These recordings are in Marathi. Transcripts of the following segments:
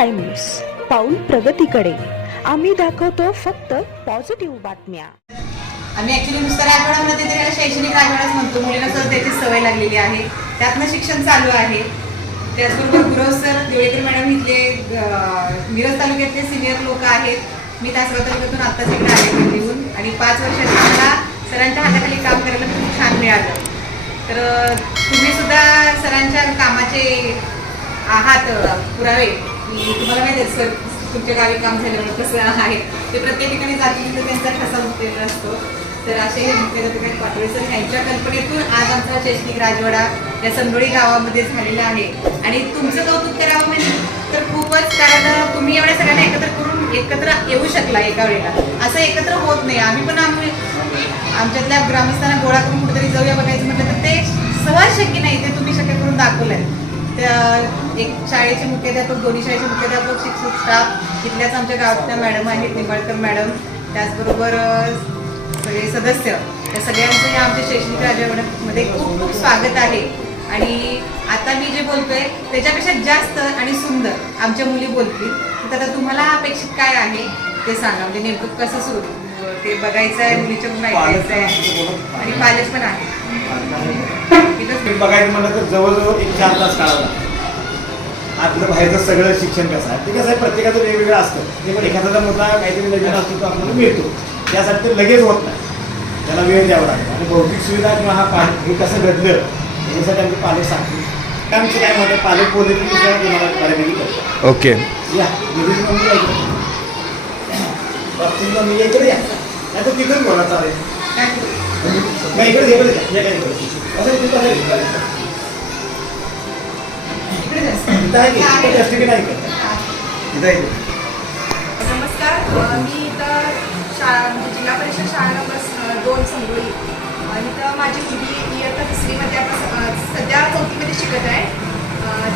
टाइम्स, पाऊल प्रगतीकडे. आम्ही दाखवतो फक्त पॉझिटिव्ह बातम्या. आम्ही ॲक्च्युली नुसतं राजवाड्यामध्ये तरी याला शैक्षणिक राजवाडाच म्हणतो. मुलींना सर त्याची सवय लागलेली आहे, त्यातनं शिक्षण चालू आहे. त्याचबरोबर गुरव सर, देवळेकर मॅडम इथले मिरज तालुक्यातले सिनियर लोक आहेत. मी तासगाव तालुक्यातून आत्ताच इकडे आले येऊन, आणि 5 वर्षात मला सरांच्या हाताखाली काम करायला खूप छान मिळालं. तर तुम्ही सुद्धा सरांच्या कामाचे आहात पुरावे. तुम्हाला माहिती आहे सर तुमच्या गावी काम झाल्यामुळे कसं आहे ते प्रत्येक ठिकाणी जातील तर त्यांचा ठसा उठलेला असतो. तर असे हे मुख्याध्यापक पाटोळे सर यांच्या कल्पनेतून आज आमचा शैक्षणिक राजवाडा या संडोळी गावामध्ये झालेला आहे. आणि तुमचं कौतुक करावं म्हणजे तर खूपच, कारण तुम्ही एवढ्या सगळ्यांना एकत्र येऊ शकला एका वेळेला. असं एकत्र होत नाही. आम्ही आमच्यातल्या ग्रामस्थांना गोळा करून कुठेतरी जाऊया बघायचं म्हटलं तर ते सहज शक्य नाही. ते तुम्ही शक्य करून दाखवलंय. त्या एक शाळेचे मुख्याध्यापक, दोन्ही शाळेचे मुख्याध्यापक, शिक्षक स्टाफ, इथल्याच आमच्या गावातल्या मॅडम आहेत, निंबाळकर मॅडम, त्याचबरोबर सगळे सदस्य, त्या सगळ्यांचं या आमच्या शैक्षणिक राजवाड्यामध्ये खूप खूप स्वागत आहे. आणि आता मी जे बोलतोय त्याच्यापेक्षा जास्त आणि सुंदर आमच्या मुली बोलतील. तर आता तुम्हाला अपेक्षित काय आहे ते सांगा. म्हणजे नेमकं कसं सुरू ते बघायचं आहे, मुलीच्या पण ऐकायचं आहे, आणि पालक पण आहे. बघायचं म्हणलं तर जवळजवळ 1-4 तास काढावा. आतलं बाहेरचं सगळं शिक्षण कसं आहे ते कसं आहे, प्रत्येकाचं वेगवेगळं असतं. ते पण एखादा मुद्दा काहीतरी नवीन असतो तो आपल्याला मिळतो, त्यासाठी ते लगेच होत नाही, त्याला वेळ द्यावा लागतो. आणि भौतिक सुविधा किंवा हे कसं घडलं याच्यासाठी आमचे पालक सांगतो. आमचं काय म्हणतं, पालक बोलले की तुम्हाला बऱ्यापैकी करतो. ओके, या मुलीची मम्मी यायचं, बाबतीत मम्मी इकडे या, नाही तर तिकडून बोला चालेल. नाही इकडे इकडे या, काय असं तिथं नमस्कार, मी इथं शाळा म्हणजे जिल्हा परिषद शाळा नंबर 2 संगोळी. इथं माझी मुलगी इयत्ता 3मध्ये आता सध्या 4थीमध्ये शिकत आहे.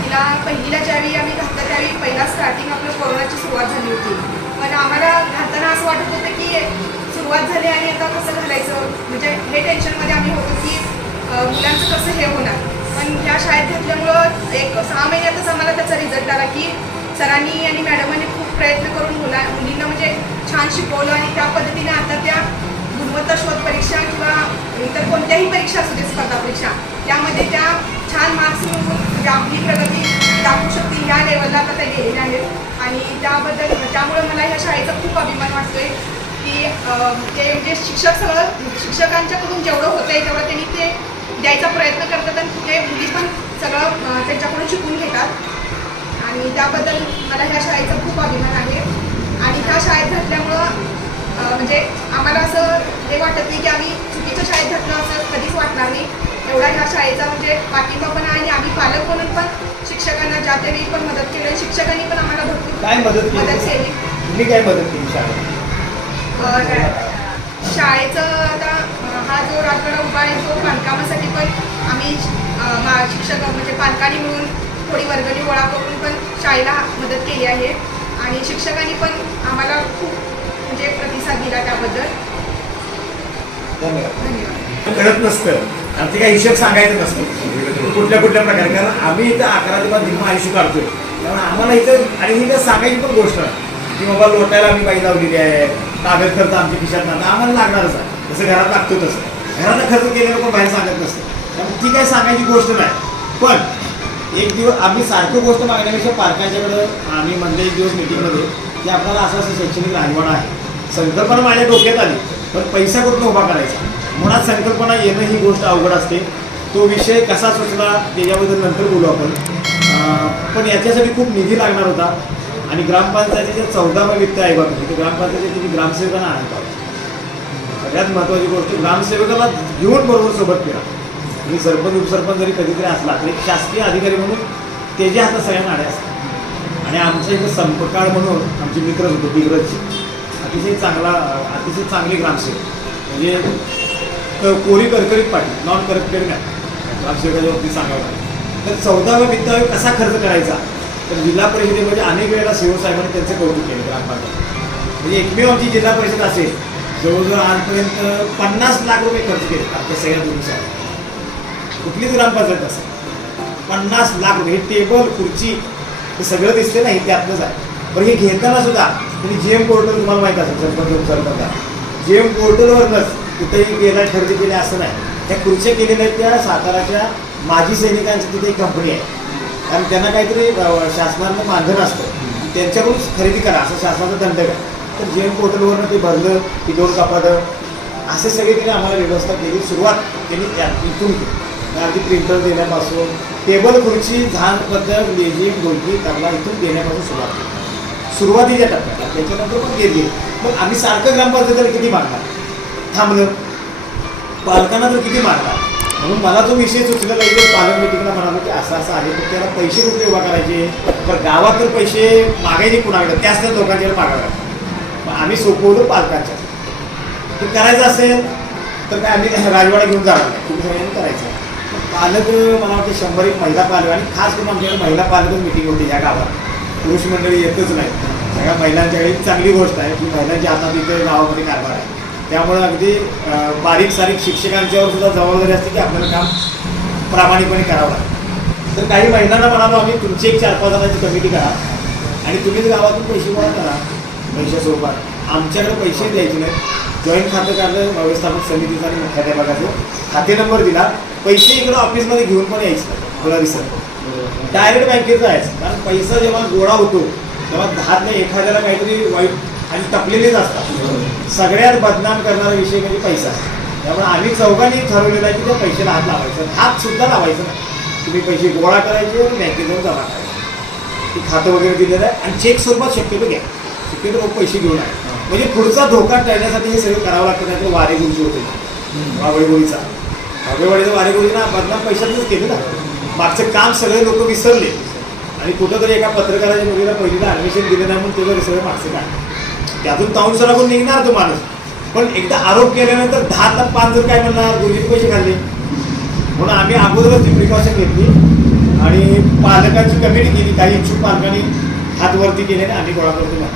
तिला पहिलीला ज्यावेळी आम्ही घातलं त्यावेळी पहिला स्टार्टिंग आपलं कोरोनाची सुरुवात झाली होती. पण आम्हाला घालताना असं वाटत होतं की सुरुवात झाली आणि आता कसं घालायचं, म्हणजे हे टेन्शनमध्ये आम्ही होतो की मुलांचं कसं हे होणार. पण ह्या शाळेत घेतल्यामुळं एक 6 महिन्यातच आम्हाला त्याचा रिझल्ट आला की सरांनी आणि मॅडमांनी खूप प्रयत्न करून मुलींना म्हणजे छान शिकवलं. आणि त्या पद्धतीने आता त्या गुणवत्ता शोध परीक्षा किंवा इतर कोणत्याही परीक्षा असू दे, स्पर्धा परीक्षा, त्यामध्ये त्या छान मार्क्स मिळवून म्हणजे आपली प्रगती दाखवू शकतील ह्या लेवलला आता त्या गेलेल्या आहेत. आणि त्यामुळे मला ह्या शाळेचा खूप अभिमान वाटतोय की ते म्हणजे शिक्षकांच्याकडून जेवढं होतं आहे तेवढं त्यांनी ते द्यायचा प्रयत्न करतात. आणि ते मुली पण सगळं त्यांच्याकडून शिकून घेतात. आणि त्याबद्दल मला ह्या शाळेचा खूप अभिमान आहे. आणि ह्या शाळेत घातल्यामुळं म्हणजे आम्हाला असं हे वाटत नाही की आम्ही चुकीच्या शाळेत घातलं असं कधीच वाटणार नाही. एवढा ह्या शाळेचा म्हणजे पाठिंबा पण आहे. आणि आम्ही पालक म्हणून पण शिक्षकांना ज्या त्यावेळी पण मदत केली, शिक्षकांनी पण आम्हाला भरपूर काय मदत केली. तुम्ही काय मदत केली शाळेचं? आता हा जो राजवाडा उभा आहे तो बांधकामासाठी पण आम्ही शिक्षक म्हणजे पालकांनी मिळून थोडी वर्गणी गोळा करून पण शाळेला मदत केली आहे. आणि शिक्षकांनी पण आम्हाला खूप म्हणजे प्रतिसाद दिला त्याबद्दल. धन्यवाद. कळत नसतं आणि ते काही हिशोब सांगायचं नसतं कुठल्या प्रकारे, कारण आम्ही इथं 11 ते 5 धर्म आयुष्य काढतोय. त्यामुळे आम्हाला इथं आणि ही सांगायची पण गोष्ट आहे की बाबा लोटायला आम्ही बाई लावलेली आहे, कागद खर्च आमच्या खिशात नाही, आम्हाला लागणारच आहे. जसं घरात लागतो तसं घरात खर्च केलेलं पण बाहेर सांगत नसतं. त्यामुळे ती काही सांगायची गोष्ट नाही. पण एक दिवस आम्ही सारखं गोष्ट मागण्यापेक्षा पालकांच्याकडं आम्ही म्हणलं एक दिवस मिटिंगमध्ये की आपल्याला असं शैक्षणिक राजवाडा आहे. संकल्पना माझ्या डोक्यात आली, पण पैसा कुठून उभा करायचा. मुळात संकल्पना येणं ही गोष्ट अवघड असते. तो विषय कसा सुचला त्याच्याबद्दल नंतर बोलू आपण. पण याच्यासाठी खूप निधी लागणार होता. आणि ग्रामपंचायतीचे 14वा वित्त आयोग होते. ग्रामपंचायतीची ग्रामसेवकांना आणत आहोत. सगळ्यात महत्त्वाची गोष्ट, ग्रामसेवकाला घेऊन बरोबर सोबत फिरा. आणि सरपंच उपसरपंच जरी कधीतरी असला तरी शासकीय अधिकारी म्हणून त्याच्या हातात सगळ्यांना आड्या असतात. आणि आमच्या इथं संपकाळ म्हणून आमचे मित्रच होते बिग्रजचे, अतिशय चांगली ग्रामसेवक, म्हणजे कोरी करकरीत पाठी, नॉन करप्टेड नाही ग्रामसेवकाच्या बाबतीत सांगावं लागेल. तर 14वा वित्त आयोग कसा खर्च करायचा, तर जिल्हा परिषदेमध्ये अनेक वेळेला सीओ साहेबांनी त्यांचं कौतुक केलं. ग्रामपंचायत म्हणजे एकमेव आमची जिल्हा परिषद असेल जवळजवळ आजपर्यंत 50 लाख रुपये खर्च केले आपल्या सगळ्या दोन्ही. कुठलीच ग्रामपंचायत असेल 50 लाख रुपये. हे टेबल खुर्ची हे सगळं दिसते ना, हे त्यातलंच आहे. पण हे घेताना सुद्धा तुम्ही GM पोर्टल तुम्हाला माहीत असेल, सरपंच GM पोर्टलवरच कुठेही गेला खरेदी केली असं नाही. त्या खुर्च्या केलेल्या आहेत त्या साताराच्या माजी सैनिकांची तिथे एक कंपनी आहे. कारण त्यांना काहीतरी शासनानं मानधन असतं, त्यांच्याकडून खरेदी करा असं शासनाचा दंड आहे. तर GM पोर्टलवरनं ते भरलं, ती 2 कपाटं असे सगळे त्यांनी आम्हाला व्यवस्था केली. सुरुवात त्यांनी इथून केली. अगदी प्रिंटर देण्यापासून टेबल खुर्ची झाड पद्धत लेझिम ढोलकी तबला इथून देण्यापासून सुरुवात केली. सुरुवातीच्या टप्प्यात त्याच्यानंतर पण घेत गेली. मग आम्ही सारखं ग्रामपंचायतीला किती मागणार, थांबलं. पालकांना तर किती मागणार. म्हणून मला जो विषय सुचलेला पाहिजे, पालक मिटिंगला म्हणालो की असं असं आहे, तर त्याला पैसे कुठे उभा करायचे. पण गावात तर पैसे मागायचे कुणाकडे, त्याच त्या लोकांच्या मागावे. मग आम्ही सोपवलं पालकांच्या. ते करायचं असेल तर काय आम्ही राजवाडा घेऊन जाणार नाही, तुम्ही सगळ्यांनी करायचं. पालक मला वाटतं 100 महिला पालक, आणि खास करून आमच्याकडे महिला पालकच मिटिंग होती या गावात. पुरुष मंडळी येतच नाही. सगळ्या महिलांच्याकडे चांगली गोष्ट आहे की महिलांच्या हातात इथं गावामध्ये कारभार आहे. त्यामुळे अगदी बारीक सारीक शिक्षकांच्यावर सुद्धा जबाबदारी असते की आपल्याला काम प्रामाणिकपणे करावं लागतं. तर काही महिलांना म्हणालो आम्ही, तुमची एक 4-5 जणांची कमिटी करा आणि तुम्हीच गावातून पैसे गोळा करा पैशासोबत. आमच्याकडे पैसे द्यायचे नाही. जॉईंट खातं काढलं व्यवस्थापन समितीचं आणि मुख्याध्यापकाचं, खाते नंबर दिला, पैसे इकडं ऑफिसमध्ये घेऊन पण यायचं नाही, मला दिसत डायरेक्ट बँकेत जायचं. कारण पैसा जेव्हा गोळा होतो तेव्हा 10 एखाद्याला काहीतरी वाईट आणि टपलेलेच असतात. सगळ्यात बदनाम करणारा विषय म्हणजे पैसा. त्यामुळे आम्ही चौघांनी ठरवलेलं आहे की त्या पैशाला हात लावायचा, हात सुद्धा लावायचा नाही. तुम्ही पैसे गोळा करायचे आणि बँकेत जाऊन जमा करायचे. ती खातं वगैरे दिलेलं आहे आणि चेक स्वरूपात शक्यतो घ्या, शक्यतो लोक पैसे घेऊन आहे. म्हणजे पुढचा धोका टाळण्यासाठी हे सगळं करावं लागतं. नाही तर वारेगुरुची होते, वागळेगोळीचा वारेगुळीना बदनाम पैशातच केलं ना. मागचं काम सगळे लोक विसरले आणि कुठंतरी एका पत्रकाराच्या मुलीला पहिलीला ॲडमिशन दिलं नाही म्हणून त्याचं सगळं मागचं काय, त्यातून ताऊन सरावून निघणार तो माणूस. पण एकदा आरोप केल्यानंतर 10 ला 5 जर काय म्हणणार, गुरुजीने पैसे खाल्ले. म्हणून आम्ही अगोदरच ती प्रिकॉशन घेतली आणि पालकांची कमिटी केली. काही इच्छुक पालकांनी हात वरती केले आणि आम्ही गोळा करतो ना.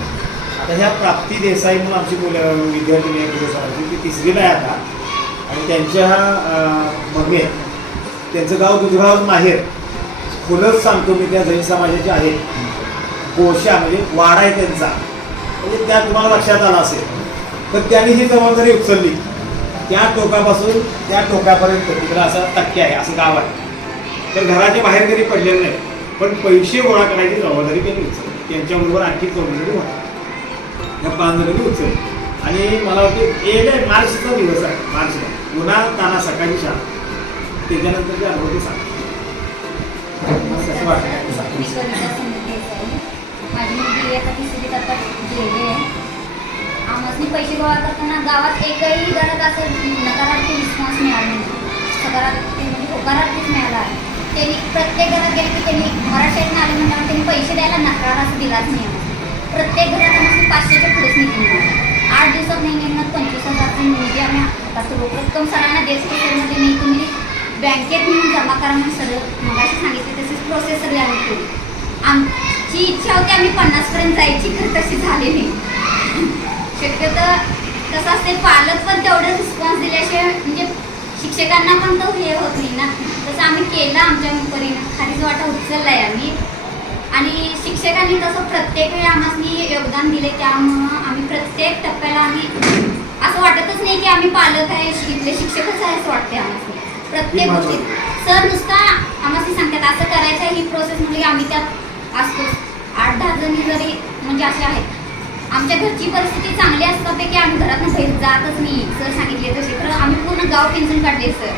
आता ह्या प्राप्ती देसाई म्हणून आमची मुलं विद्यार्थिनी आहे सरांची, ती 3रीला आहे आता. आणि त्यांच्या मम्मी आहेत, त्यांचं गाव दुधगाव माहेर. फुलंच सांगतो मी, त्या जैन समाजाचे आहेत. कोशा म्हणजे वाडा आहे त्यांचा, म्हणजे त्या तुम्हाला लक्षात आला असेल. तर त्यांनी ही जबाबदारी उचलली. त्या टोकापासून त्या टोकापर्यंत तिकडं असा टक्के आहे, असं गाव आहे. तर घराच्या बाहेर कधी पडलेलं नाही, पण पैसे गोळा करायची जबाबदारी त्यांनी उचलली. त्यांच्याबरोबर आणखी 4 होता, या 5 जणांनी उचलली. आणि मला वाटतं 1 मार्चचा दिवस आहे. मार्चला पुन्हा ताना सकाळची शाळा, त्याच्यानंतर ते अनुभव सांग कसं वाटतं. माझी मुलगी आता 3रीत आता गेली आहे. आम्हाला पैसे गोळा करताना गावात एकही घरात असं नकारात्मक रिस्पॉन्स मिळाला नाही, सकारात्मक म्हणजे होकारात्मक मिळाला आहे. त्यांनी प्रत्येक घरात गेले की त्यांनी महाराष्ट्रातून आले म्हणल्यावर त्यांनी पैसे द्यायला नकार असं दिलाच नाही. प्रत्येक घरात आम्हाला 500च्या पुढेच निघून 8 दिवसात नाही निघणार 25,000 निधी आम्ही आता रोख रक्कम सरांना देतो. त्यामध्ये नाही तुम्ही बँकेत म्हणून जमा करा म्हणून सगळं मगाशी सांगितले तसेच प्रोसेस सगळी आम्ही केली. आमची इच्छा होती आम्ही 50पर्यंत जायची, तर तशी झाली नाही. शक्यतो कसं असते, पालक पण तेवढं रिस्पॉन्स दिल्याशिवाय म्हणजे शिक्षकांना पण तो हे होत नाही ना. तसं आम्ही केलं आमच्या परीनं, खालीच वाटा उचलला आहे आम्ही. आणि शिक्षकांनी तसं प्रत्येक वेळी आम्हाला योगदान दिले. त्यामुळं आम्ही प्रत्येक टप्प्याला आम्ही असं वाटतच नाही की आम्ही पालक आहे, इथले शिक्षकच आहे असं वाटते आम्हाला. प्रत्येक गोष्टी सर नुसता आम्हाला सांगतात असं करायचं आहे, ही प्रोसेस म्हणजे आम्ही त्यात असतो. 8-10 जणी जरी म्हणजे असे आहेत. आमच्या घरची परिस्थिती चांगली असल्यापैकी आम्ही घरातून बाहेर जातच नाही. सर सांगितले तसे तर आम्ही पूर्ण गाव पिंजून काढले. सर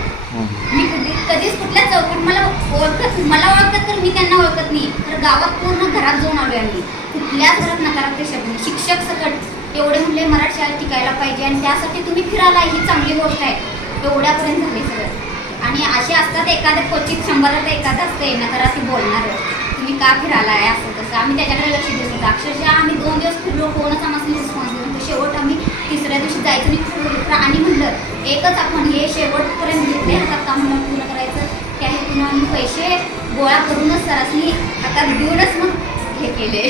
मी कधीच कुठल्या चौकट मला ओळखत तर मी त्यांना ओळखत नाही. तर गावात पूर्ण घरात जाऊन आलोय आम्ही. कुठल्याच घरात नकारात्मक शब्द नाही. शिक्षक सकट एवढे म्हणले मराठी शाळेत टिकायला पाहिजे आणि त्यासाठी तुम्ही फिरायला, ही चांगली गोष्ट आहे. एवढ्यापर्यंत झाले सगळं. आणि असे असतात एखाद्या क्वचित 100 एखादं असते नकारात्मक बोलणार, तुम्ही का फिरायला आहे असं तसं. आम्ही त्याच्याकडे लक्ष देत होतो. अक्षरशः आम्ही 2 दिवस फिरलो, कोणच आम्हाला रिस्पॉन्स देत नव्हतं. शेवट आम्ही 3ऱ्या दिवशी जायचं नाही आणि म्हणलं एकच आपण हे शेवटपर्यंत घेतले हातात काम म्हणून पूर्ण करायचं. त्या हेतून आम्ही पैसे गोळा करूनच सरासनी हातात देऊनच मग हे केले.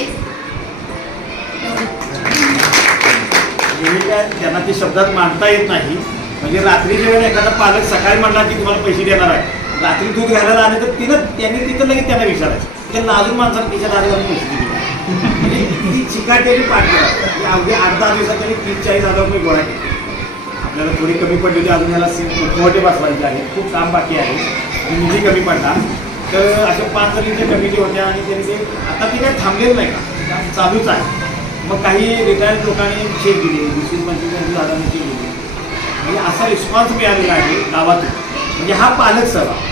त्यांना ते शब्दात मांडता येत नाही. म्हणजे रात्रीच्या वेळेला एखादा पालक सकाळी म्हणला की तुम्हाला पैसे देणार आहे, रात्री दूध घालायला आले तर त्यांनी तिथं लगेच त्यांना विचारायचं त्या लाजून माणसाला तिच्या दारी घालून पैसे दिले. म्हणजे ती चिकाटेली पाठवली अगदी 8-10 दिवसात त्यांनी 30-40 हजार रुपये गोळा केले. आपल्याला थोडी कमी पडलेली अजून ह्याला मोठे बसवायचे आहे, खूप काम बाकी आहे, निधी कमी पडला. तर अशा 5 जणींच्या कमिटी होत्या आणि त्यांनी ते आता ती काही थांबलेलं नाही का, काम चालूच आहे. मग काही रिटायर्ड लोकांनी चेक दिले, 20-25 हजारांनी चेक दिले. म्हणजे असा रिस्पॉन्स मिळालेला आहे गावातून. म्हणजे हा पालक सहभाग.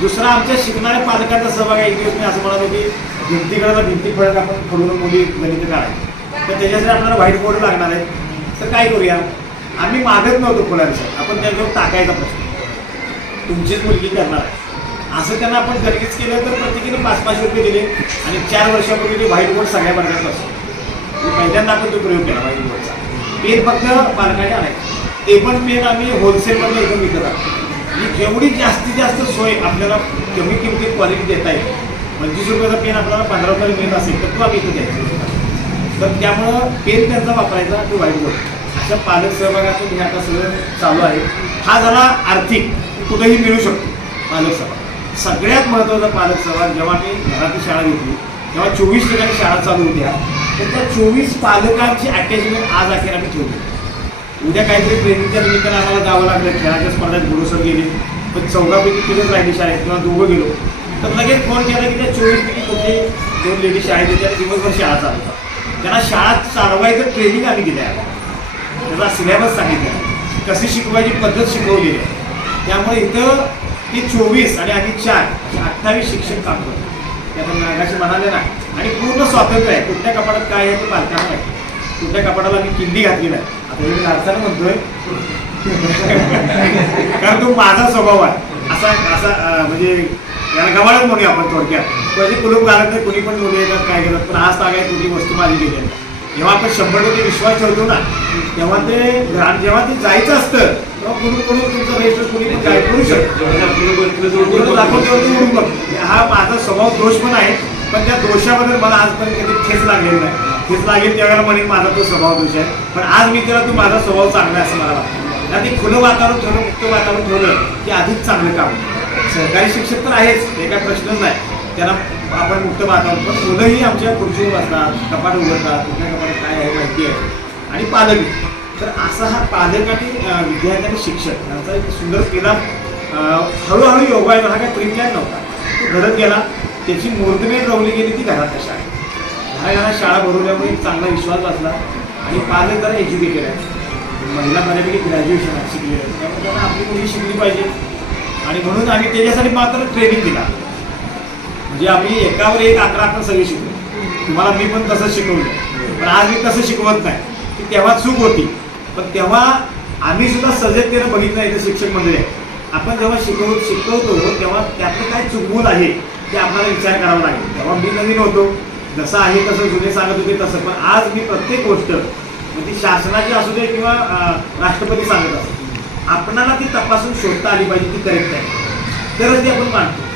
दुसरा आमच्या शिकणाऱ्या पालकांचा सहभाग आहे. एक दिवस मी असं म्हणत होती भिंतीकडे भिंती फळक आपण खोलून मुली गणित काढायची, तर त्याच्यासाठी आपल्याला व्हाईट बोर्ड लागणार आहे. तर काय करूया, आम्ही मागत नव्हतो खोलारीसाठी, आपण त्यांच्यावर टाकायचा प्रश्न, तुमचीच मुलगी करणार आहे असं त्यांना आपण गरजेच केलं. तर प्रत्येकीने 500-500 रुपये दिले आणि 4 वर्षापूर्वी ते व्हाईट बोर्ड सगळ्या वर्गात बसतो. पहिल्यांदा आपण तो प्रयोग केला व्हाईट बोर्डचा. पेन फक्त पालकाने आणायचं, ते पण पेन आम्ही होलसेलमध्ये एकदम विकत आणतो. आणि जेवढी जास्तीत जास्त सोय आपल्याला कमी किमतीत क्वालिटी देता येईल, 25 रुपयाचा पेन आपल्याला 15 रुपयाला मिळत असेल तर तो आम्ही इथं द्यायचा. तर त्यामुळं पेन त्यांचा वापरायचा तो व्हाईट बोर्ड. अशा पालक सहभागातून हे आता सगळं चालू आहे. हा झाला आर्थिक, कुठेही मिळू शकतो पालक सहभाग. सगळ्यात महत्त्वाचा पालक सहभाग, जेव्हा मी घराची शाळा घेतली तेव्हा 24 ठिकाणी शाळा चालू होत्या, तर त्या 24 पालकांची अटॅचमेंट आज अखेर आम्ही ठेवली. उद्या काहीतरी ट्रेनिंगच्या निमित्तानं आम्हाला जावं लागलं, खेळाच्या स्पर्धेत गुरुसर गेले, पण 14पैकी 3च राहिली शाळेत किंवा 2 गेलो, तर लगेच फोन केला की त्या 24पैकी कुठे 2 लेडी शाळेत येत्या, दिवसभर शाळा चालवतात. त्यांना शाळा चालवायचं ट्रेनिंग आम्ही दिलं आहे, त्याचा सिलेबस सांगितलं, कशी शिकवायची पद्धत शिकवलेली आहे. त्यामुळे इथं ते 24 आणि आम्ही 4 असे 28 शिक्षक काम करतो. ते आपण नागाशी म्हणाले ना. आणि पूर्ण स्वातंत्र्य आहे, कुठल्या कपाटात काय आहे ते पालकांना माहिती. कुठल्या कपाटाला मी किल्ली घातली नाही, आता मी अडचण म्हणतोय कारण तो माझा स्वभाव आहे असा असा म्हणजे याला गवाळच म्हणूया आपण थोडक्यात. म्हणजे कुलूप घालत नाही, कुणी पण मुली येतात काय करतात, पण आज तागायत कुठली वस्तू माझी गेली. जेव्हा आपण 100% विश्वास ठेवतो ना, तेव्हा ते जेव्हा ते जायचं असतं तेव्हा कुणी तुमचं रजिस्टर कुणी पण काय करू शकतो. हा माझा स्वभाव दोष पण आहे, पण त्या दोषाबद्दल मला आजपर्यंत कधी ठेच लागलेली नाही. ठेच लागेल त्यावेळेला म्हणेन माझा तो स्वभाव दोष आहे, पण आज मी केला तो माझा स्वभाव चांगला आहे असं मला वाटतं. आणि ते खुलं वातावरण ठेवलं, मुक्त वातावरण ठेवलं की अधिक चांगलं काम. सरकारी शिक्षक तर आहेच, हे काय प्रश्नच नाही, त्यांना आपण मुक्त वातावरण. पण मुलंही आमच्या खुर्चीवर बसतात, कपाट उघडतात, कुठल्या कपाटात काय आहे माहिती आहे, आणि पालक. तर असा हा पालक आणि विद्यार्थी आणि शिक्षक यांचा एक सुंदर केला. हळूहळू योगायोगा हा काय प्रीप्लॅन नव्हता, तो घडत गेला. त्याची मूर्तमेढ रवली गेली ती घरातल्या शाळेत. घराघरात शाळा भरवल्यामुळे एक चांगला विश्वास बसला आणि पालक जरा एज्युकेटेड आहे, महिला बऱ्यापैकी ग्रॅज्युएशन शिकले, त्यामुळे त्यांना आपली मुलगी शिकली पाहिजे. आणि म्हणून आम्ही त्याच्यासाठी मात्र ट्रेनिंग दिला. म्हणजे आम्ही एकावर एक 11 आपण सगळे शिकलो. तुम्हाला मी पण तसंच शिकवलं, पण आज मी तसं शिकवत नाही. की तेव्हा चूक होती, पण तेव्हा आम्ही सुद्धा सजगतेनं बघितलं इथं शिक्षक मंडळी आहे. आपण जेव्हा शिकवतो तेव्हा त्यातलं काय चुकमूल आहे ते आपल्याला विचार करावा लागेल. तेव्हा मी नवीन होतो, जसं आहे तसं जुने सांगत होते तसं, पण आज मी प्रत्येक गोष्ट ती शासनाची असू दे किंवा राष्ट्रपती सांगत असतो, आपणाला ती तपासून शोधता आली पाहिजे ती करेक्ट आहे, तरच ती आपण मानतो.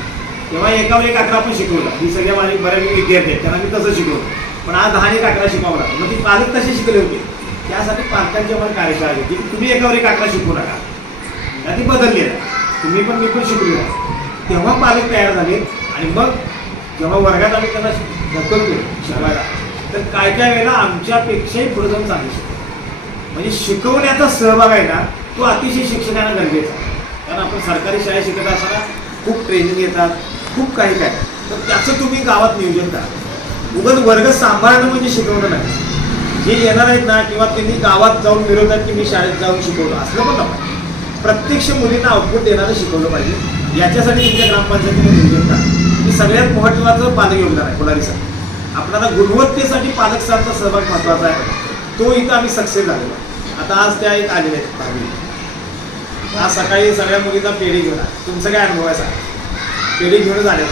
तेव्हा एकावर एक 11 आपण शिकवलं. ही सगळ्या माझे बऱ्यापैकी विद्यार्थी आहेत, त्यांना मी तसं शिकवलं. पण आज 10 एक 11 शिकवावं लागतं. मग ती पालक तसे शिकले होते, त्यासाठी पालकांची आम्हाला कार्यशाळा घेतली की तुम्ही एकावर एक 11 शिकवू नका. त्या ती बदलली आहे, तुम्ही पण मी पण शिकलो. तेव्हा पालक तयार झाले. आणि मग जेव्हा वर्गात आम्ही त्यांना ढकलतो शिकवायला, तर काय काय वेळेला आमच्यापेक्षाही पुढे जाऊन चांगले शिकतो. म्हणजे शिकवण्याचा सहभाग आहे ना, तो अतिशय शिक्षकांना गरजेचा आहे. कारण आपण सरकारी शाळेत शिकत असताना खूप ट्रेनिंग येतात, खूप काही काय, तर त्याचं तुम्ही गावात नियोजन करा. उगाच वर्ग सांभाळणं म्हणजे शिकवणं नाही. जे येणार आहेत ना, किंवा त्यांनी गावात जाऊन मिळवतात की मी शाळेत जाऊन शिकवलं, असलं पण नको. प्रत्यक्ष मुलींना आउटपुट देणारं शिकवलं पाहिजे. याच्यासाठी तुमच्या ग्रामपंचायतीने नियोजन करा. हे सगळ्यात महत्त्वाचं पालक योगदान आहे कोलारीसाठी. आपल्याला गुणवत्तेसाठी पालकांचा सहभाग महत्त्वाचा आहे. तो इथं आम्ही सक्सेस झालेलो. आता आज त्या एक आलेल्या आहेत. आज सकाळी सगळ्या मुलींना पेढी घेऊन आहे. तुमचं काय अनुभव आहे सांगा? पेढी घेऊनच आले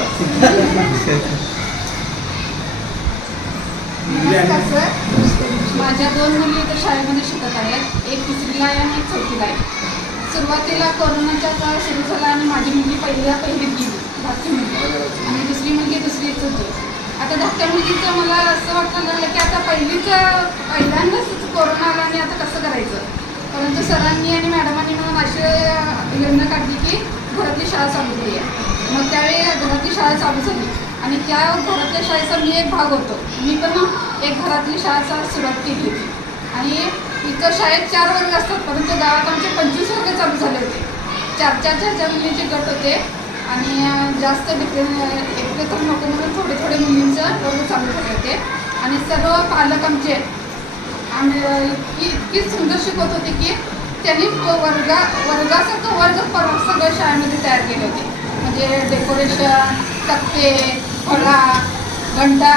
माझ्या 2 मुली तर शाळेमध्ये शिकत आहेत, एक 3रीला आहे आणि एक 4थीला आहे. सुरुवातीला कोरोनाचा काळ सुरू झाला आणि माझी मुलगी पहिलीत गेली, धाकटी मुलगी, आणि दुसरी मुलगी 2रीच होती. आता धाकट्या मुलगीचं मला असं वाटतं लागलं की आता पहिल्यांदाच कोरोना आला आणि आता कसं करायचं. परंतु सरांनी आणि मॅडमांनी म्हणून अशी योजना काढली की घरातली शाळा चालू केली आहे. मग त्यावेळी घरातली शाळा चालू झाली आणि त्या घरातल्या शाळेचा मी एक भाग होतो. मी पण एक घरातली शाळा सुरुवात केली होती. आणि इथं शाळेत 4 वर्ग असतात, परंतु गावात आमचे 25 वर्ग चालू झाले होते. 4 मुलींचे गट होते आणि जास्त एकटे तर नको म्हणून थोडे मुलींचं वर्ग चालू झाले होते. आणि सर्व पालक आमचे इतकी सुंदर शिकवत होते की त्यांनी वर्गासारखं वर्ग सगळं शाळेमध्ये तयार केले होते. म्हणजे डेकोरेशन, तक्ते, फळा, घंटा,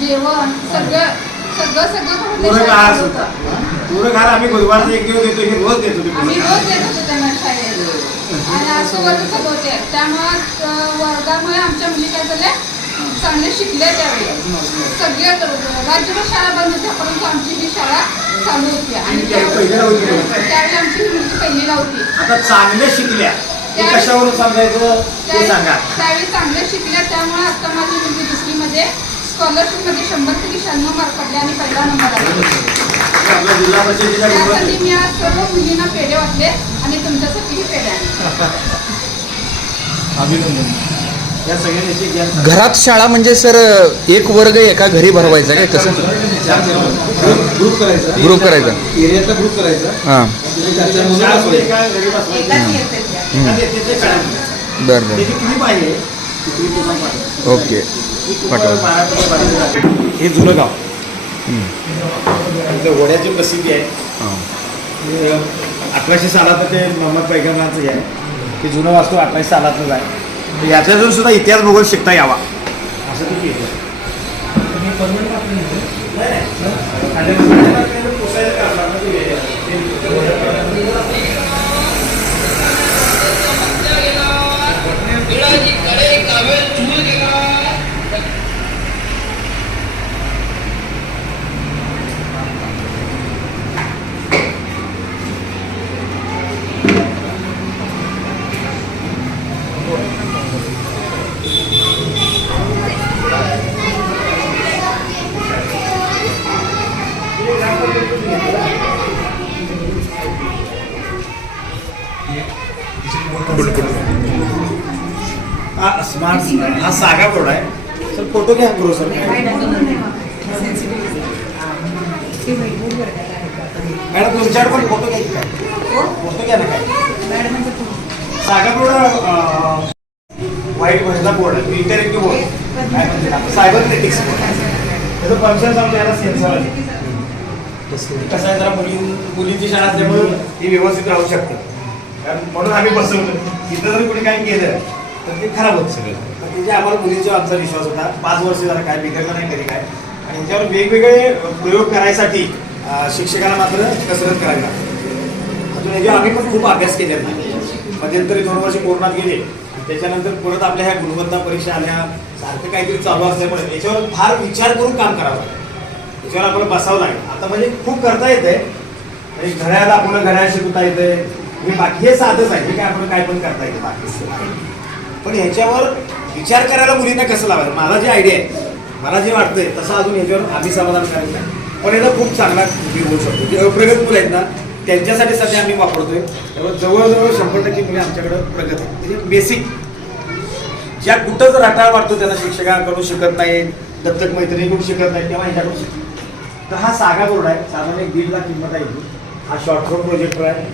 जेवण सगळं पूरकहार सुद्धा. पूरकहार आम्ही बुधवारचा एक दिवस देतो, हे रोज देत होते. आम्ही रोज देत होतो त्यांना शाळेत. आणि असं वर्ग चालू होते. त्यामुळं वर्गामुळे आमच्या मुली काय झाल्या चांगले शिकले. त्यावेळी सगळे राज्यभर शाळा बंद होत्या, परंतु आमची ही शाळा चालू होती. आणि त्यावेळी आमची मुलगी पहिलीला होती. आता चांगले शिकल्या ते कशावरून सांगायचं ते सांगा. त्यावेळी चांगले शिकल्या, त्यामुळे आता माझी मुलगी 2रीमध्ये स्कॉलरशिपमध्ये 100पैकी 96 मार्क पडले आणि पहिला नंबर आला. आपल्या जिल्हा परिषदेच्या त्यासाठी मी आज सर्व मुलींना पेढे वाटले आणि तुमच्यासाठीही पेढे आणले. अभिनंदन. या सगळ्यांनी घरात शाळा म्हणजे सर एक वर्ग एका घरी भरवायचा काय तसं? ग्रुप करायचा, ग्रुप करायचा, एरियाचा ग्रुप करायचा. हां, बरं बरं, ओके, पाठवा. हे जुनं गाव, वड्याची प्रसिद्धी आहे. हां, 1800 सालात ते मोहम्मद पैगंबरांचं हे आहे. ते जुनं वास्तू 1800 सालातच आहे. याच्यातून सुद्धा इतिहास भूगोल शिकता यावा असं ते केलं. हा स्मार्ट हा सागा बोर्ड आहे. सर फोटो घ्या करू सर. मॅडम तुमच्याकडे पण फोटो घ्या की काय? फोटो घ्या ना काय. सागा बोर्ड व्हाईट भरला बोर्ड आहे. इंटरॅक्टिव्ह बोर्ड काय म्हणते सायबर नेटिक्स बोर्ड. त्याचं फंक्शन समजा याला सेन्सर आहे. कसं आहे जरा मुलींची शाळा असल्यामुळे हे व्यवस्थित राहू शकतं. कारण म्हणून आम्ही बसवलं. तिथं जरी कोणी काही केलं तर ते खराब होतं सगळं. पण त्याच्या आम्हाला मुलींचा आमचा विश्वास होता. 5 वर्ष झाला काय बिघडलं नाही कधी काय. आणि ह्याच्यावर वेगवेगळे प्रयोग करायसाठी शिक्षकांना मात्र कसरत करावी लागते. अजून याच्यावर आम्ही पण खूप अभ्यास केलेला नाही. मध्यंतरी 2 वर्ष कोरोनात गेले आणि त्याच्यानंतर परत आपल्या ह्या गुणवत्ता परीक्षा आल्या. सारखं काहीतरी चालू असल्यामुळे याच्यावर फार विचार करून काम करावं लागतं. याच्यावर आपल्याला बसावं लागेल. आता म्हणजे खूप करता येतंय. म्हणजे घड्याला आपल्याला घड्याळ शिकवता येतंय. हे बाकी हे साधंच आहे. हे काय आपण काय पण करता येतं बाकी. पण ह्याच्यावर विचार करायला मुलींना कसं लावायचं. मला जी आयडिया आहे, मला जे वाटतंय तसं अजून ह्याच्यावर आम्ही समाधान करायचं नाही. पण याचा खूप चांगला उपयोग होऊ शकतो. जे अप्रगत मुलं आहेत ना त्यांच्यासाठी सध्या आम्ही वापरतोय. त्यामुळे जवळजवळ 100% मुले आमच्याकडं प्रगत आहेत. म्हणजे बेसिक ज्या कुठं जर रटाळ वाटतो त्यांना शिक्षकांकडून शिकत नाही, दत्तक मैत्रिणीकडून शिकत नाही, तेव्हा ह्याच्याकडून शिकतो. तर हा सागा बोर्ड आहे. साधारण 1.5 लाख किंमत आहे. हा शॉर्ट फोन प्रोजेक्टर आहे.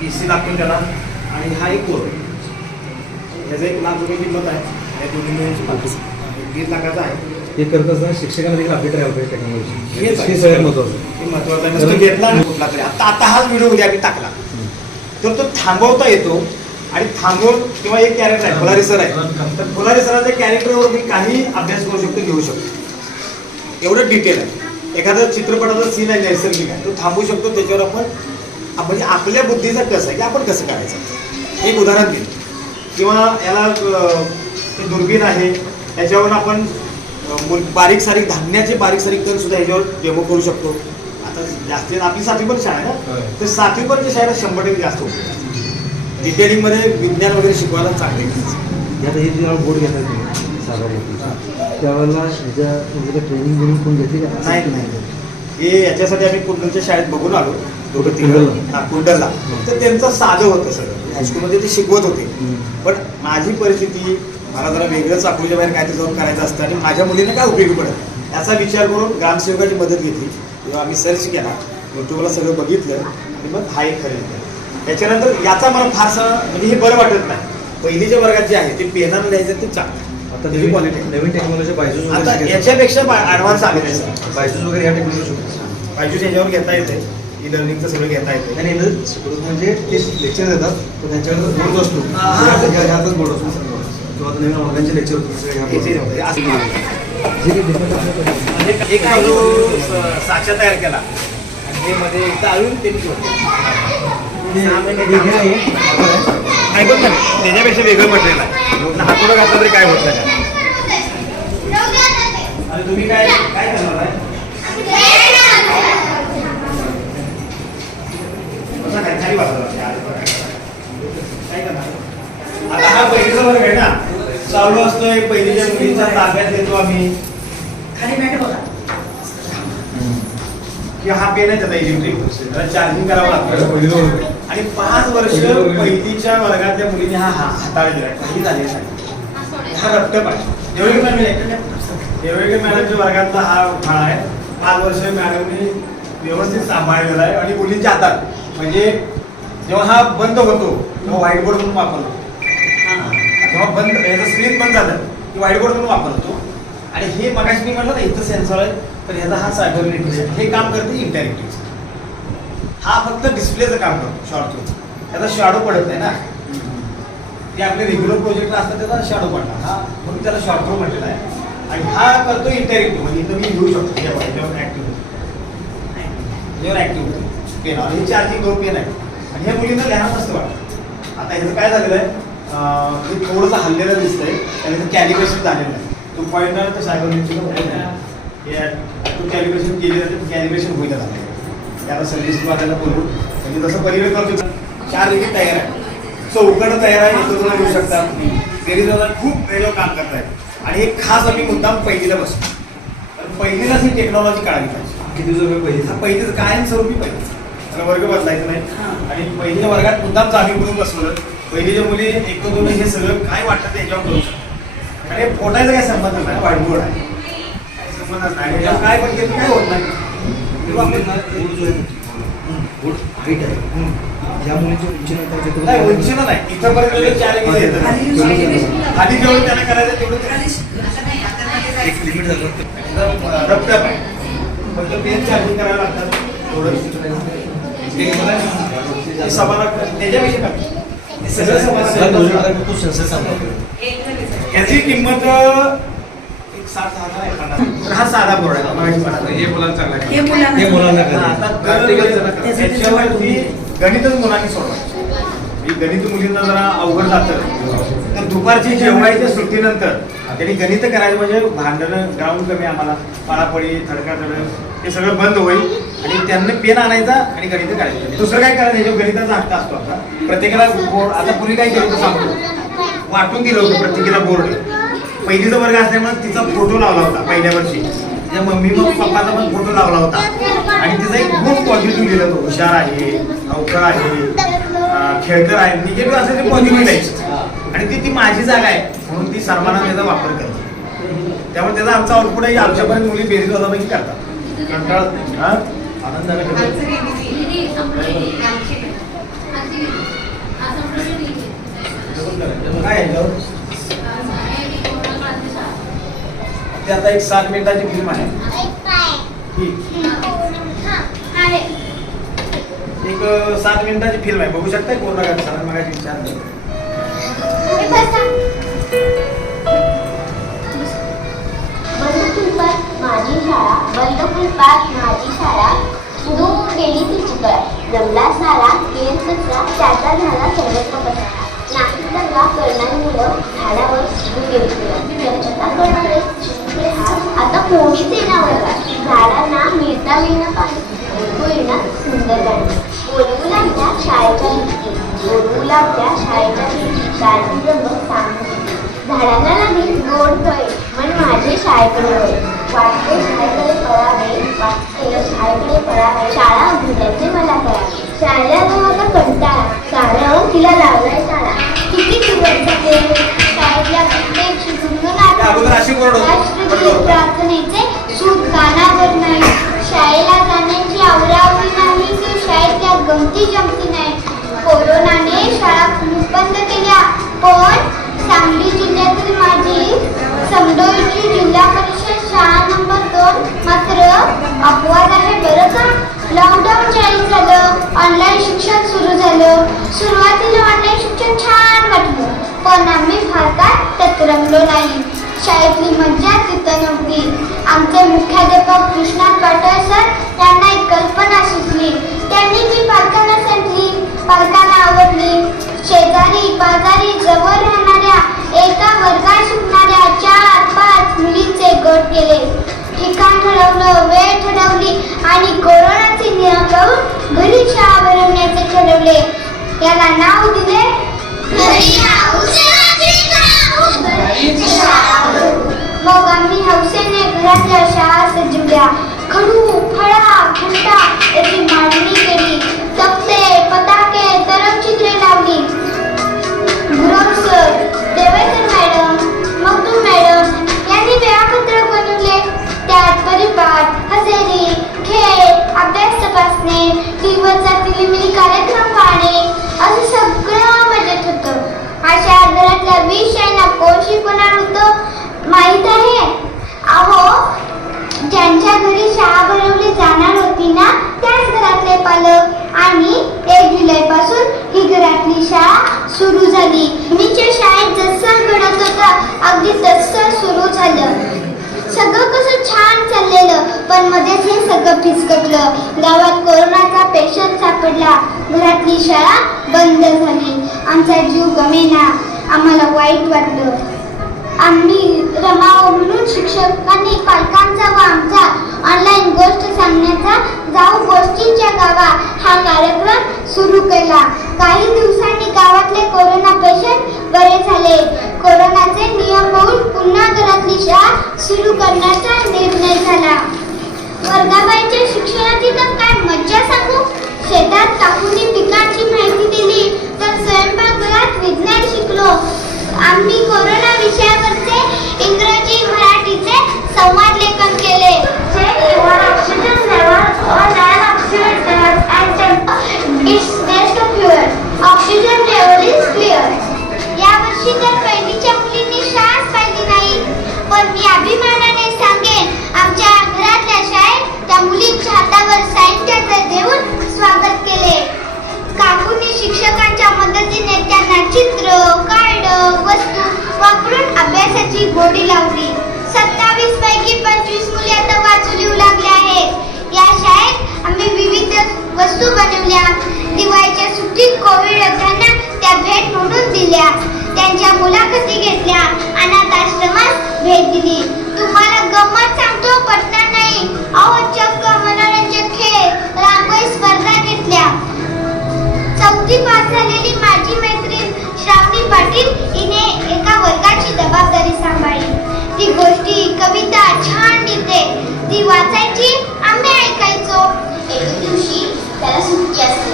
PC लागतो त्याला. आणि हा एक कोड ह्याचं 1 लाख रुपये किंमत आहे. आणि दोन्ही मिळून 1.5 लाखाचा आहे. हे करत असताना शिक्षकांना देखील अपडेट राहायला पाहिजे टेक्नॉलॉजी. हेच हे सगळ्यात महत्त्वाचं. हे महत्त्वाचं आहे. नुसतं घेतला आणि कुठला तरी आता हाच व्हिडिओ उद्या आम्ही टाकला तर तो थांबवता येतो. आणि थांबवून किंवा एक कॅरेक्टर आहे फुलारी सर आहे, तर फुलारी सराच्या कॅरेक्टरवर मी काही अभ्यास करू शकतो, घेऊ शकतो. एवढं डिटेल आहे. एखादा चित्रपटाचा सीन आहे नैसर्गिक आहे, तो थांबू शकतो. त्याच्यावर आपण म्हणजे आपल्या बुद्धीचा कसं आहे की आपण कसं करायचं एक उदाहरण देईल. किंवा याला दुर्बीण आहे, याच्यावर आपण बारीक सारीक धान्याचे बारीक सारीक कण सुद्धा याच्यावर डेमो करू शकतो. आता जास्तीत आपली 7वी पण शाळा आहे ना, तर 7वी पर्यंत शाळेला 100% जास्त होतं. डिटेलिंगमध्ये विज्ञान वगैरे शिकवायला चांगले. आता हे जेव्हा बोर्ड घेतात तुम्ही साधा बोर्ड त्यावेळेला ह्याच्या ट्रेनिंग घेऊन कोण घेते का? नाही. हे याच्यासाठी आम्ही कुंडलच्या शाळेत बघून आलो. कुंडलला तर त्यांचं साधं होतं सगळं. हायस्कूलमध्ये ते शिकवत होते. पण माझी परिस्थिती मला जरा वेगळं चाकूच्या बाहेर काहीतरी जाऊन करायचं असतं आणि माझ्या मुलीने काय उपयोगी पडत याचा विचार करून ग्रामसेवकाची मदत घेतली तेव्हा आम्ही सर्च केला, यूट्यूबला सगळं बघितलं आणि मग हा एक खरेदी केला. त्याच्यानंतर याचा मला फारसा म्हणजे हे बरं वाटत नाही. पहिलीच्या वर्गात जे आहे ते पेनानं लिहायचं ते चांगलं. आता त्याची क्वालिटी नवीन टेक्नॉलॉजी बायजूस आता वगैरे याच्यापेक्षा ॲडव्हान्स आलेलं आहे. बायजूस वगैरे ह्या टेक्नॉलॉजी बायजूस याच्यावर घेता येते, ई लर्निंगचं सगळं घेता येते. आणि इथं शिकवत म्हणजे ते लेक्चर देतात तर त्यांच्याकडे बोर्ड असतो, ह्यातच बोर्ड असतो किंवा नवीन ऑनलाईनचे लेक्चर एक बाजू साचा तयार केला आणि ते मध्ये एकदा अजून त्यांनी ऐकत नाही, त्याच्यापेक्षा वेगळं मटेरियल आहे. हातोडं घातलं तरी काय होत नाही. आणि तुम्ही काय काय करणार आहे? खाली वाजवणार काय करणार? आता हा पहिलीचा वर्ग आहे ना, चालू असतोय. पहिलीच्या मुलींचा ताब्यात देतो आम्ही. खाली मॅट बघा की हा पेन आहे त्याचा इलेक्ट्रिक, त्याला चार्जिंग करावं लागतं. आणि 5 वर्ष पहिलीच्या वर्गातल्या मुलीने हा हाताळा दिलाय. पहिली झालेली नाही. हा लॅपटॉप आहे. देवळीकर मॅडमच्या वर्गातला हा फळा आहे. 5 वर्ष मॅडमने व्यवस्थित सांभाळलेला आहे. आणि मुलींच्या हातात म्हणजे जेव्हा हा बंद होतो तेव्हा व्हाईट बोर्ड म्हणून वापरतो. जेव्हा बंद याचं स्क्रीन बंद झालं की व्हाईट बोर्ड म्हणून वापरतो. आणि हे मगाशी मी म्हटलं ना इथं सेन्सर आहे, तर ह्याचा हा सायबरनेटिक्स हे काम करते इंटरॅक्टिव्ह. हा फक्त डिस्प्लेचं काम करतो शॉर्ट थ्रू. त्याचा शॅडो पडत नाही ना. ते आपले रेग्युलर प्रोजेक्ट असतात त्याचा शॅडो पडणार हा, म्हणून त्याला शॉर्ट थ्रू म्हटलेला आहे. आणि हा करतो इंटरॅक्टिव्ह, म्हणजे इथं मी घेऊ शकतो याच्यावर ऍक्टिव्ह होतो, याच्यावर ऍक्टिव्ह होतो पेन. आणि हे चार्जिंग करून पेन आहे. आणि हे मुलींना लिहायला मस्त वाटतं. आता ह्याचं काय झालेलं आहे, हे थोडंसं हल्लेलं दिसतंय, त्याचं कॅलिब्रेशन झालेलं आहे. तो पॉईंटर तर सायबरनेटिक्सला होत नाही. तो कॅलिब्रेशन केली जाते, कॅलिब्रेशन होईल झालं. त्याला सर्व्हिस वाटायला बोलून म्हणजे तसं परिवेश करतो. 4 विकेट तयार आहे, चौकट तयार आहे, एकत्र येऊ शकतात. गरीब खूप वेळेवर काम करतायत. आणि हे खास आम्ही मुद्दाम पहिलीला बसतो. तर पहिलीलाच ही टेक्नॉलॉजी काढावी पाहिजे. किती दिवस पहिलीच कायमस्वरूपी पहिलीच त्याला वर्ग बदलायचं नाही. आणि पहिलीच्या वर्गात मुद्दाम जाणीव करून बसवलं. पहिलीच्या मुली एकत्र हे सगळं काय वाटतं त्याच्यावर करू शकतात. आणि फोटायचा काय संबंध नाही, व्हाईट बोर्ड आहे, काय संबंधच नाही. काय पण केलं काय होत नाही. हाईट आहे ज्या मुलीची उंची नाही, उंचीला नाही, इथंपर्यंत 4 इंच येतं. खाली जेवढं त्याला करायचं तेवढं एक लिमिट झालं. लॅपटॉप आहे, फक्त पेन चार्जिंग करायला लागतात थोडं. समान त्याच्यापेक्षा कमी. हे सगळं समान. तो सेन्सर सांगतो याची किंमत 60,000 आहे. तर हा साधा बोर्ड आहे. हे मुलांना चांगला आहे. हे मुलांना हे मुलांना त्याच्यावरती गणितच मुलांनी सोडवायचं. ही गणित मुलींना जरा अवघड जातं. तर दुपारची जेवणाच्या सुट्टीनंतर त्यांनी गणित करायचं म्हणजे भांडणं ग्राउंड कमी, आम्हाला पाडापडी थडकाथड हे सगळं बंद होईल. आणि त्यांनी पेन आणायचा आणि गणित करायचं. दुसरं काय करायचं, याच्यावर गणिताचा हक्क असतो आपला. प्रत्येकाला बोर्ड, आता पूर्वी काय केलं होतं सांगतो, वाटून दिलं होतं प्रत्येकाला बोर्ड. पहिलीचा वर्ग असल्यामुळे तिचा फोटो लावला होता पहिल्या वर्षी. तिच्या मम्मी मग पप्पाचा पण फोटो लावला होता. आणि तिचा एक गुण पॉझिटिव्ह लिहिलं होतं, हुशार आहे, अवकळ आहे, खेळकर आहे, निगेटिव्ह असेल ते पॉझिटिव्ह लिहायचं. आणि ती माझी जागा आहे म्हणून ती सर्वांना त्याचा वापर करते. त्यामुळे त्याचा आमचा आउटपुट आहे, आमच्यापर्यंत मुली बेरीज वजाबाकी करतात. कंटाळत नाही. आनंदाने काय ते आता एक 7 मिनिटाची फिल्म आहे. एक 7 मिनिटाची फिल्म आहे, बघू शकताय कोण बघा. सर मगाशी विचारलं. माझी शाळा बंद फुलपात माझी शाळा सुरू गेली ती चिकट जमला सारा केर कचरा त्याचा झाला सर्वत्र कचरा नाही दंगा करणारी मुलं झाडावर गेली स्वच्छता करणारे चिंचले हात आता कोणीच येणार वर्गात झाडांना मिळता विणं पाणी ऐकू येणार सुंदर गाणी बोलवू लागल्या शाळेच्या भिंती बोलवू लागल्या शाळेच्या भिंती गाणी जमत सांगून झाडांना लागली गोड फळे मन माझे शाळेकडे वळ वाटते शाळेकडे पळावे वाटते शाळेकडे पळावे शाळा उघडल्याचे मला कळावे शाळेला माझा कंटाळा सारं तिला लावलाय शाळा किती दिवस झाले शाळेतल्या होता. प्रार्थनेचे सूत कानावर नाही, शाळेला जाण्याची आवरावरी नाही की शाळेतल्या गमती जमती नाही. कोरोनाने शाळा बंद केल्या, पण सांगली जिल्ह्यातील माझी समडोळची जिल्हा परिषद शाळा नंबर 2 मात्र अपवाद आहे बरं का. लॉकडाऊन जाहीर झालं, ऑनलाईन शिक्षण सुरू झालं. सुरुवातीला ऑनलाईन शिक्षण छान वाटलं, पण आम्ही फार काय त्यात रमलो नाही. शाळेतली मज्जा तिथं नव्हती. आमचे मुख्याध्यापक कृष्णात पाटोळे सर यांना एक कल्पना सुचली. त्यांनी ती पालकांना सांगितली, पालकांना आवडली. शेजारी पाजारी जवळ राहणाऱ्या एका वर्गात शिकणाऱ्या 4-5 मुलींचे गट केले. ठिकाण ठरवलं, वेळ ठरवली आणि कोरोनाचे नियम लावून घरी शाळा भरवण्याचे ठरवले. याला नाव दिले मग आम्ही हौसेने घरातल्या शाळा सजवल्या. खडू फळा घंटा याची मांडणी केली. तक्ते पताके तरंगचित्रे लावली. Gurav sir, Devendra madam, Magdum madam यांनी वेळापत्रक बनवले. त्यात परिपाठ, हजेरी, खेळ, अभ्यास तपासणे, टीव्हीवरचा तिलिमिली कार्यक्रम पाहणे असं सगळं मजेत होतं. अशा घरातल्या 20 शाळांना कोण शिकवणार होतं माहीत आहे? अहो, ज्यांच्या घरी शाळा भरवली जाणार होती ना त्याच घरातले पालक. आणि 1 जुलैपासून ही घरातली शाळा सुरू झाली. मीच्या शाळेत जसं घडत होतं अगदी तसं सुरू झालं. सगळं कसं छान चाललेलं, पण मध्येच हे सगळं फिसकटलं. गावात कोरोनाचा पेशंट सापडला. घरातली शाळा बंद झाली. आमचा जीव गमेना. आम्हाला वाईट वाटलं. आम्ही रमावं म्हणून शिक्षकांनी पालकांचा व आमचा ऑनलाईन गोष्ट सांगण्याचा जाऊ गोष्टींच्या गावा हा कार्यक्रम सुरू केला. काही दिवसांनी गावातले कोरोना पेशंट बरे झाले. कोरोनाचे नियम पाहून पुन्हा घरातली शाळा सुरू करण्याचा निर्णय झाला. वर्गाबाईच्या शिक्षणाची तर काय मज्जा सांगू. शेतात काकूंनी पिकांची माहिती दिली तर स्वयंपाकघरात विज्ञान शिकलो. आम्ही कोरोना विषयावरचे इंग्रजी मराठीचे संवाद लेखन केले. ऑक्सिजन लेवल और non oxidant and it's best of your oxygen level is clear. यावर्षी तर पहिलीच्या मुलींनी शाळाच पाहिली नाही, पण मी अभिमानाने सांगेन आमच्या घरातल्या शाळेत त्या मुलींच्या हातावर सॅनिटायझर देऊन स्वागत केले. काकूंनी शिक्षकांच्या मदतीने त्यांना चित्र, कार्ड, वस्तू वापरून अभ्यासाची गोडी लावली. 27 पैकी 25 मुली आता वाचू लिहू लागल्या आहेत. या शाळेत आम्ही विविध वस्तू बनवल्या. दिवाळीच्या सुट्टीत कोविड योद्ध्यांना त्या भेट म्हणून दिल्या. त्यांच्या मुलाखती घेतल्या. अनाथ आश्रमास भेट दिली. तुम्हाला गंमत सांगतो, पटणार नाही. अहो, चक्क मनोरंजक खेळ, रांगोळी स्पर्धा घेतल्या. 4थी पास झालेली माझी मैत्रीण श्रावणी पाटील हिने एका वर्गाची जबाबदारी सांभाळली. ती गोष्टी कविता छान लिहिते. ती वाचायची, आम्ही ऐकायचो. एक दिवशी त्याला सुट्टी असते.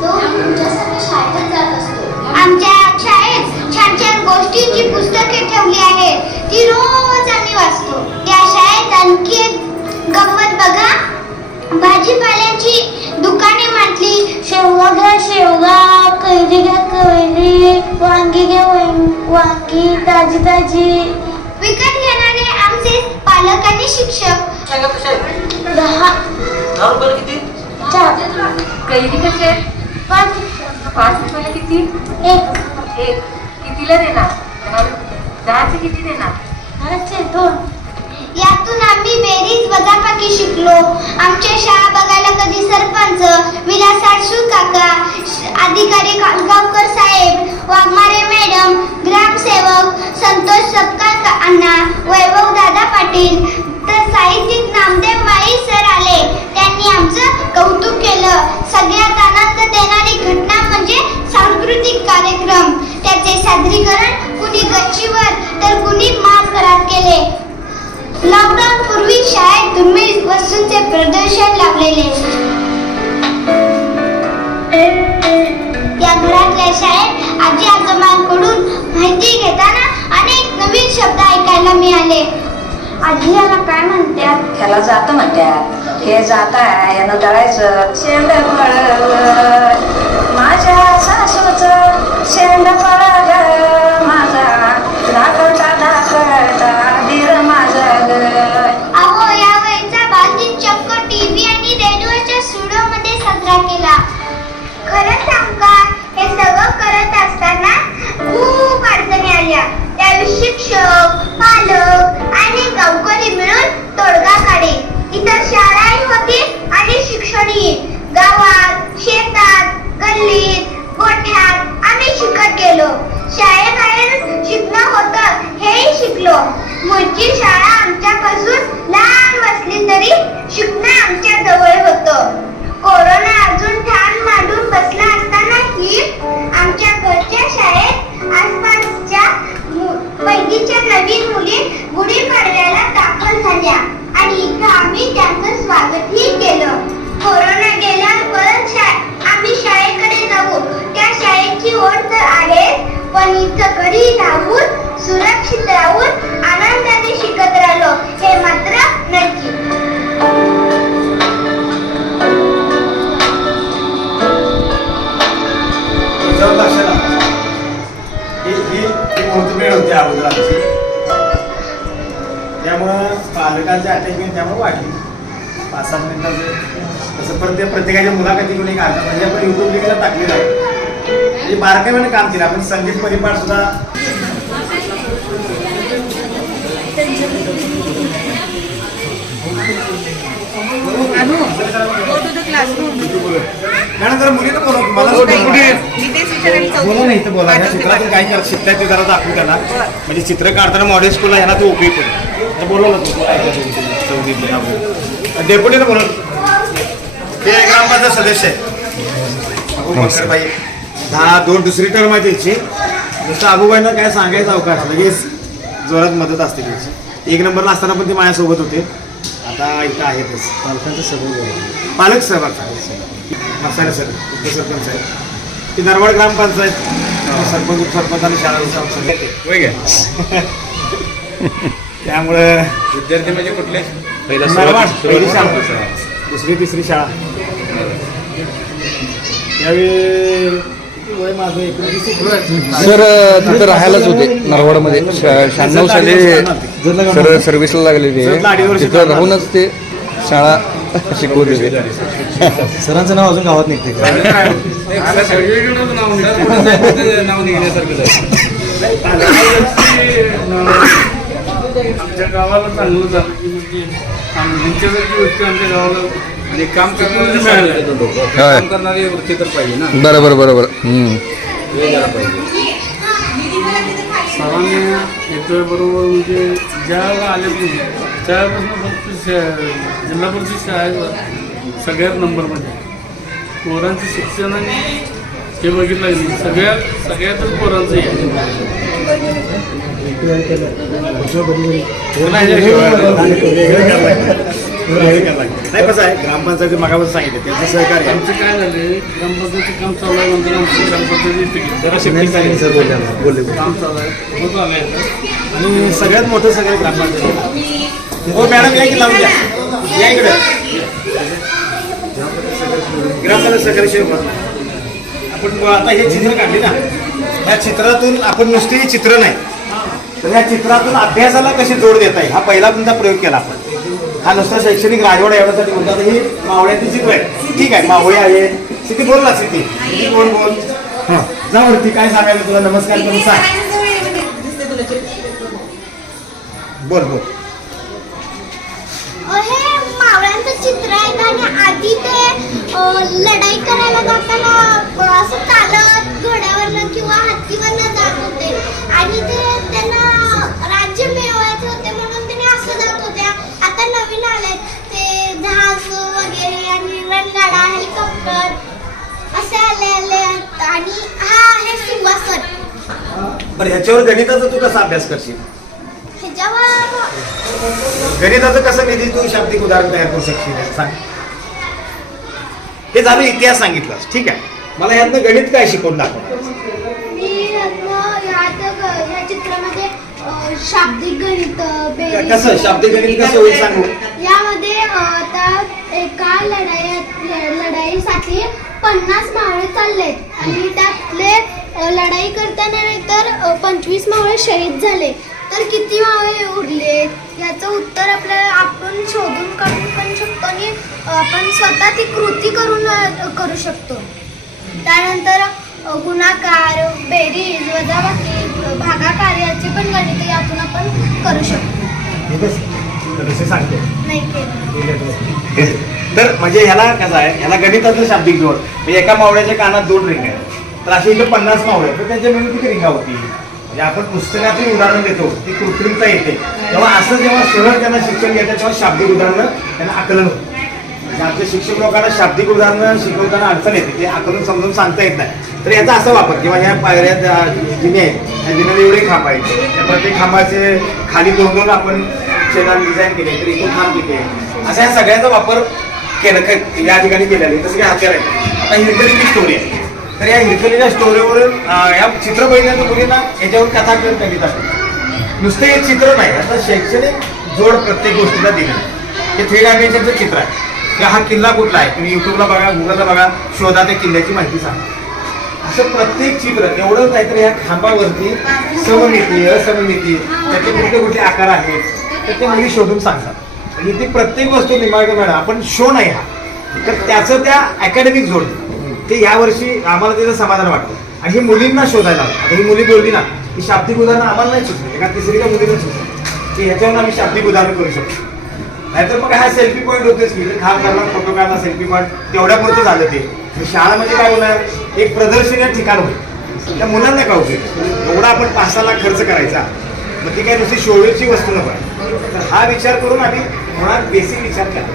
तो तुमच्यासारख्या शाळेत जात असतो. आमच्या शाळेत छान छान गोष्टींची पुस्तके ठेवली आहेत. ती रोज आम्ही वाचतो. त्या शाळेत आणखी एक गंमत बघा. भाजीपाल्याची दुकाने म्हटली. शेवगा घ्या शेवगा, कैरी घ्या कैरी, वांगी घ्या वांगी ताजी ताजी. विकत घेणारे आमचे पालक आणि शिक्षक. 10 रुपये किती? 4. कैरी कसे? 5. 5 रुपये किती? 1. कितीला देणार? 10चे किती देणार? 2. यातून आम्ही बेरीज वजाबाकी शिकलो. आमच्या शाळा बघायला कधी सरपंच विलास आडसूळ काका, अधिकारी गावकर साहेब, वाघमारे मॅडम, ग्रामसेवक संतोष सपकाळ अण्णा, वैभव दादा पाटील तर साहित्यिक नामदेव माळी सर आले. त्यांनी आमचं कौतुक केलं. सगळ्यात आनंद देणारी घटना म्हणजे सांस्कृतिक कार्यक्रम. त्याचे सादरीकरण कुणी गच्चीवर तर कुणी महाराष्ट्रात केले. लॉकडाऊन पूर्वी शाळेत दुर्मिळ वस्तूंचे प्रदर्शन लावलेले. या घरातल्या शाळेत आजी आजोबांकडून माहिती घेताना अनेक नवीन शब्द ऐकायला मिळाले. आजी याला काय म्हणतात? ह्याला जात म्हणतात. हे जात आहे यानं दळायचं. शेंड माझ्या सासूचं शेंड माझा धाकटा दीर माझा अहो या वेळचा बालदिन चक्क टीव्ही आणि रेडिओच्या स्टुडिओ मध्ये साजरा केला. खरं सांगू का, हे सगळं करत असताना खूप अडचणी आल्या. त्यावेळी शिक्षक, पालक आणि गावकरी मिळून तोडगा काढे. इतर शाळाही होती आणि शिक्षणही. गावात, शेतात, गल्लीत, गोठ्यात आम्ही शिकत गेलो. शाळेबाहेर शिकणं होतं हेही शिकलो. मूळची शाळा आमच्यापासून लांब असली तरी शिकणं आमच्या जवळ होतं. कोरोना अजून ठाण मांडून बसला असतानाही आमच्या घरच्या शाळेत आसपासच्या पहिलीच्या नवीन मुली गुढीपाडव्याला दाखल झाल्या आणि इथं आम्ही त्यांचं स्वागतही केलं. कोरोना गेल्यावर परत आम्ही शाळेकडे जाऊ, त्या शाळेची ओढ तर आहे, पण इथं घरी राहून सुरक्षित राहून आनंदाने शिकत राहिलो हे मात्र नक्की. ही मोठी होती अगोदर आमची, त्यामुळं पालकांचे अटॅचमेंट त्यामुळे वाढली. 5-7 मिनिटाचं तसं परत ते प्रत्येकाच्या मुलाखती घेऊन एक अर्धा म्हणजे आपण युट्यूब लिंकला टाकलेलं आहे. म्हणजे बारकाईने काम केलं आपण. संगीत परिपाठ सुद्धा त्यानंतर मुलीनं मला बोला नाही तर बोला. ह्या चित्रातून काय करत शिकताय ते जरा दाखवू त्याला. म्हणजे चित्र काढताना मॉडेल स्कूलला ह्याला तो उपयोग पडेल. बोलवलं डेप्युटीनं बोलवलं. ते ग्रामपंचायत सदस्य आहे. 2 दुसरी टर्म आहे त्याची. जसं आबूबाईंना काय सांगायचं अवकाश लगेच जोरात मदत असते त्याची. 1 नंबरला असताना पण ते माझ्यासोबत होते. आता इथं आहेतच. पालकांचा सहभाग, पालक सहभाग मसाले सर उपसरपंच आहे. ती नरवाड ग्रामपंचायत सरपंच उपसरपंच आणि शाळा त्यामुळं विद्यार्थी म्हणजे कुठले? नरवाड पहिली शाळा, 2री 3री शाळा. यावेळी वय माझं 19 सर तिथं राहायलाच होते नरवाडमध्ये. 96 साली सर सर्व्हिसला लागलेली आहे. तिथं राहूनच ते शाळा शिकवत होते. सरांचं नाव अजून गावात निघते का? नाव निघण्यासारखं आमच्या गावाला चांगलं झालं की म्हणजे ह्यांच्यासारखी वृत्ती आमच्या गावाला आणि काम काम करणारी वृत्ती तर पाहिजे ना. बरोबर बरोबर. सरांनी येतोय बरोबर म्हणजे ज्यावेळेला आले त्यावेळेपासून फक्त जिल्हा परिषद शाळेत सगळ्यात नंबरमध्ये पोरांचं शिक्षण आणि हे बघितलं नाही. सगळ्यातच पोरांचं नाही कसं आहे ग्रामपंचायती मागावर सांगितलं त्यांचं सहकार्य. आमचं काय झालं ग्रामपंचायतीचं काम चालू आहे नंतर आमची ग्रामपंचायती काम चालू आहे होत आलं आहे. आणि सगळ्यात मोठं सगळं ग्रामपंचायत. हो मॅडम या की लावून द्या. या इकडे ग्रामपंचायत सहकारी आपण आता हे चित्र काढले ना, या चित्रातून आपण नुसते चित्र नाही तर ह्या चित्रातून अभ्यासाला कशी जोड देता येईल हा पहिला तुमचा प्रयोग केला आपण. हा नुसता शैक्षणिक राजवाडा एवढ्यासाठी म्हणतात. ही मावळ्याची चित्र आहे. ठीक आहे मावळी आहे. सिद्धी बोल ना सिद्धी. बोल हां जा वरती. काय सांगायचं तुला? नमस्कार करून सांग. बोल बोल. हे मावळ्यांचं चित्र आहे आणि आधी ते लढाई करायला जाताना असं चालत घोड्यावरनं किंवा हत्तीवरनं जात होते आणि ते त्यांना राज्य मिळवायचे होते म्हणून त्याने असं जात होत्या. आता नवीन आले ते जहाज वगैरे आणि रणगाडा, हेलिकॉप्टर असे आले आणि हा आहे सिंहासन. बरं ह्याच्यावर गणिताचा तू कसा अभ्यास करशील? गणिताचं कसं निधी तू शाब्दिक उदाहरण तयार करू शकशील सांग. हे झालं इतिहास सांगितलं. ठीक आहे. मला ह्यातनं गणित काय शिकवून दाखवणार? मी ह्या चित्रामध्ये शाब्दिक गणित बेरीज. कसं शाब्दिक गणित कसं होईल सांगू? यामध्ये आता एका लढाईसाठी 50 मावळे चाललेत आणि त्यातले लढाई करताना तर 25 मावळे शहीद झाले. तर किती मावळे उरले याचं उत्तर आपल्याला आपण शोधून काढू पण शकतो आणि आपण स्वतः ती कृती करू शकतो. त्यानंतर गुणाकार, बेरीज, वजाबाकी, भागाकार याची पण गणित यातून आपण करू शकतो. तसे सांगते नाही केलं. तर म्हणजे ह्याला कसं आहे, ह्याला गणिताचं शाब्दिक जोड म्हणजे एका मावळ्याच्या कानात 2 रिंग आहेत. तर अशी इथं 50 मावळे तर त्यांच्या मिळून किती रिंगा होती. म्हणजे आपण पुस्तकातून उदाहरण देतो ती कृत्रिमता येते तेव्हा असं जेव्हा सहज त्यांना शिक्षण घेतात तेव्हा शाब्दिक उदाहरणं त्यांना आकलन होतं. म्हणजे आमच्या शिक्षक लोकांना शाब्दिक उदाहरणं शिकवताना अडचण येते ते आकलन समजून सांगता येत नाही. तर याचा असा वापर किंवा ह्या पायऱ्या जिने आहेत त्या जिन्याला एवढे खांब आहेत त्या प्रत्येक खांबाचे खाली 2-2 आपण शेजारी डिझाईन केले तर इथून खांब किती आहे अशा या सगळ्याचा वापर केलं या ठिकाणी केलेला आहे. तसं काही हत्यार आहे. आता हिरकलीची स्टोरी आहे तर या हिरकलीच्या स्टोरीवरून या चित्र बघितल्यानंतर मुलींना याच्यावर कथा कविता असते. नुसते एक चित्र नाही आता शैक्षणिक जोड प्रत्येक गोष्टीला दिली. हे 3 डायमेन्शनचं चित्र आहे की हा किल्ला कुठला आहे तुम्ही युट्यूबला बघा गुगलला बघा शोधा त्या किल्ल्याची माहिती सांगा. असं प्रत्येक चित्र एवढं काहीतरी ह्या खांबावरती सममिती असममिती त्याचे कुठले कुठले आकार आहेत तर ते मुली शोधून सांगतात. आणि ती प्रत्येक वस्तू निंबाळकर मॅडम आपण शो नाही हा तर त्याचं त्या अकॅडमिक जोड ते यावर्षी आम्हाला त्याचं समाधान वाटतं. आणि ही मुलींना शोधायला आता ही मुली बोलली ना की शाब्दिक उदाहरणं आम्हाला नाही सुचली एका तिसरीच्या मुलीला सुचली की ह्याच्यावरून आम्ही शाब्दिक उदाहरण करू शकतो. नाहीतर मग हा सेल्फी पॉईंट होतेच की खाम करणार फोटो काढणार सेल्फी पॉईंट तेवढ्यापुरतं झालं ते. शाळामध्ये काय होणार एक प्रदर्शनी ठिकाण होईल त्या मुलांना का उपयोग एवढा आपण 5-6 लाख खर्च करायचा मग ती काय नुसती शोवेची वस्तू नको आहे. तर हा विचार करून आम्ही मुळात बेसिक विचार केला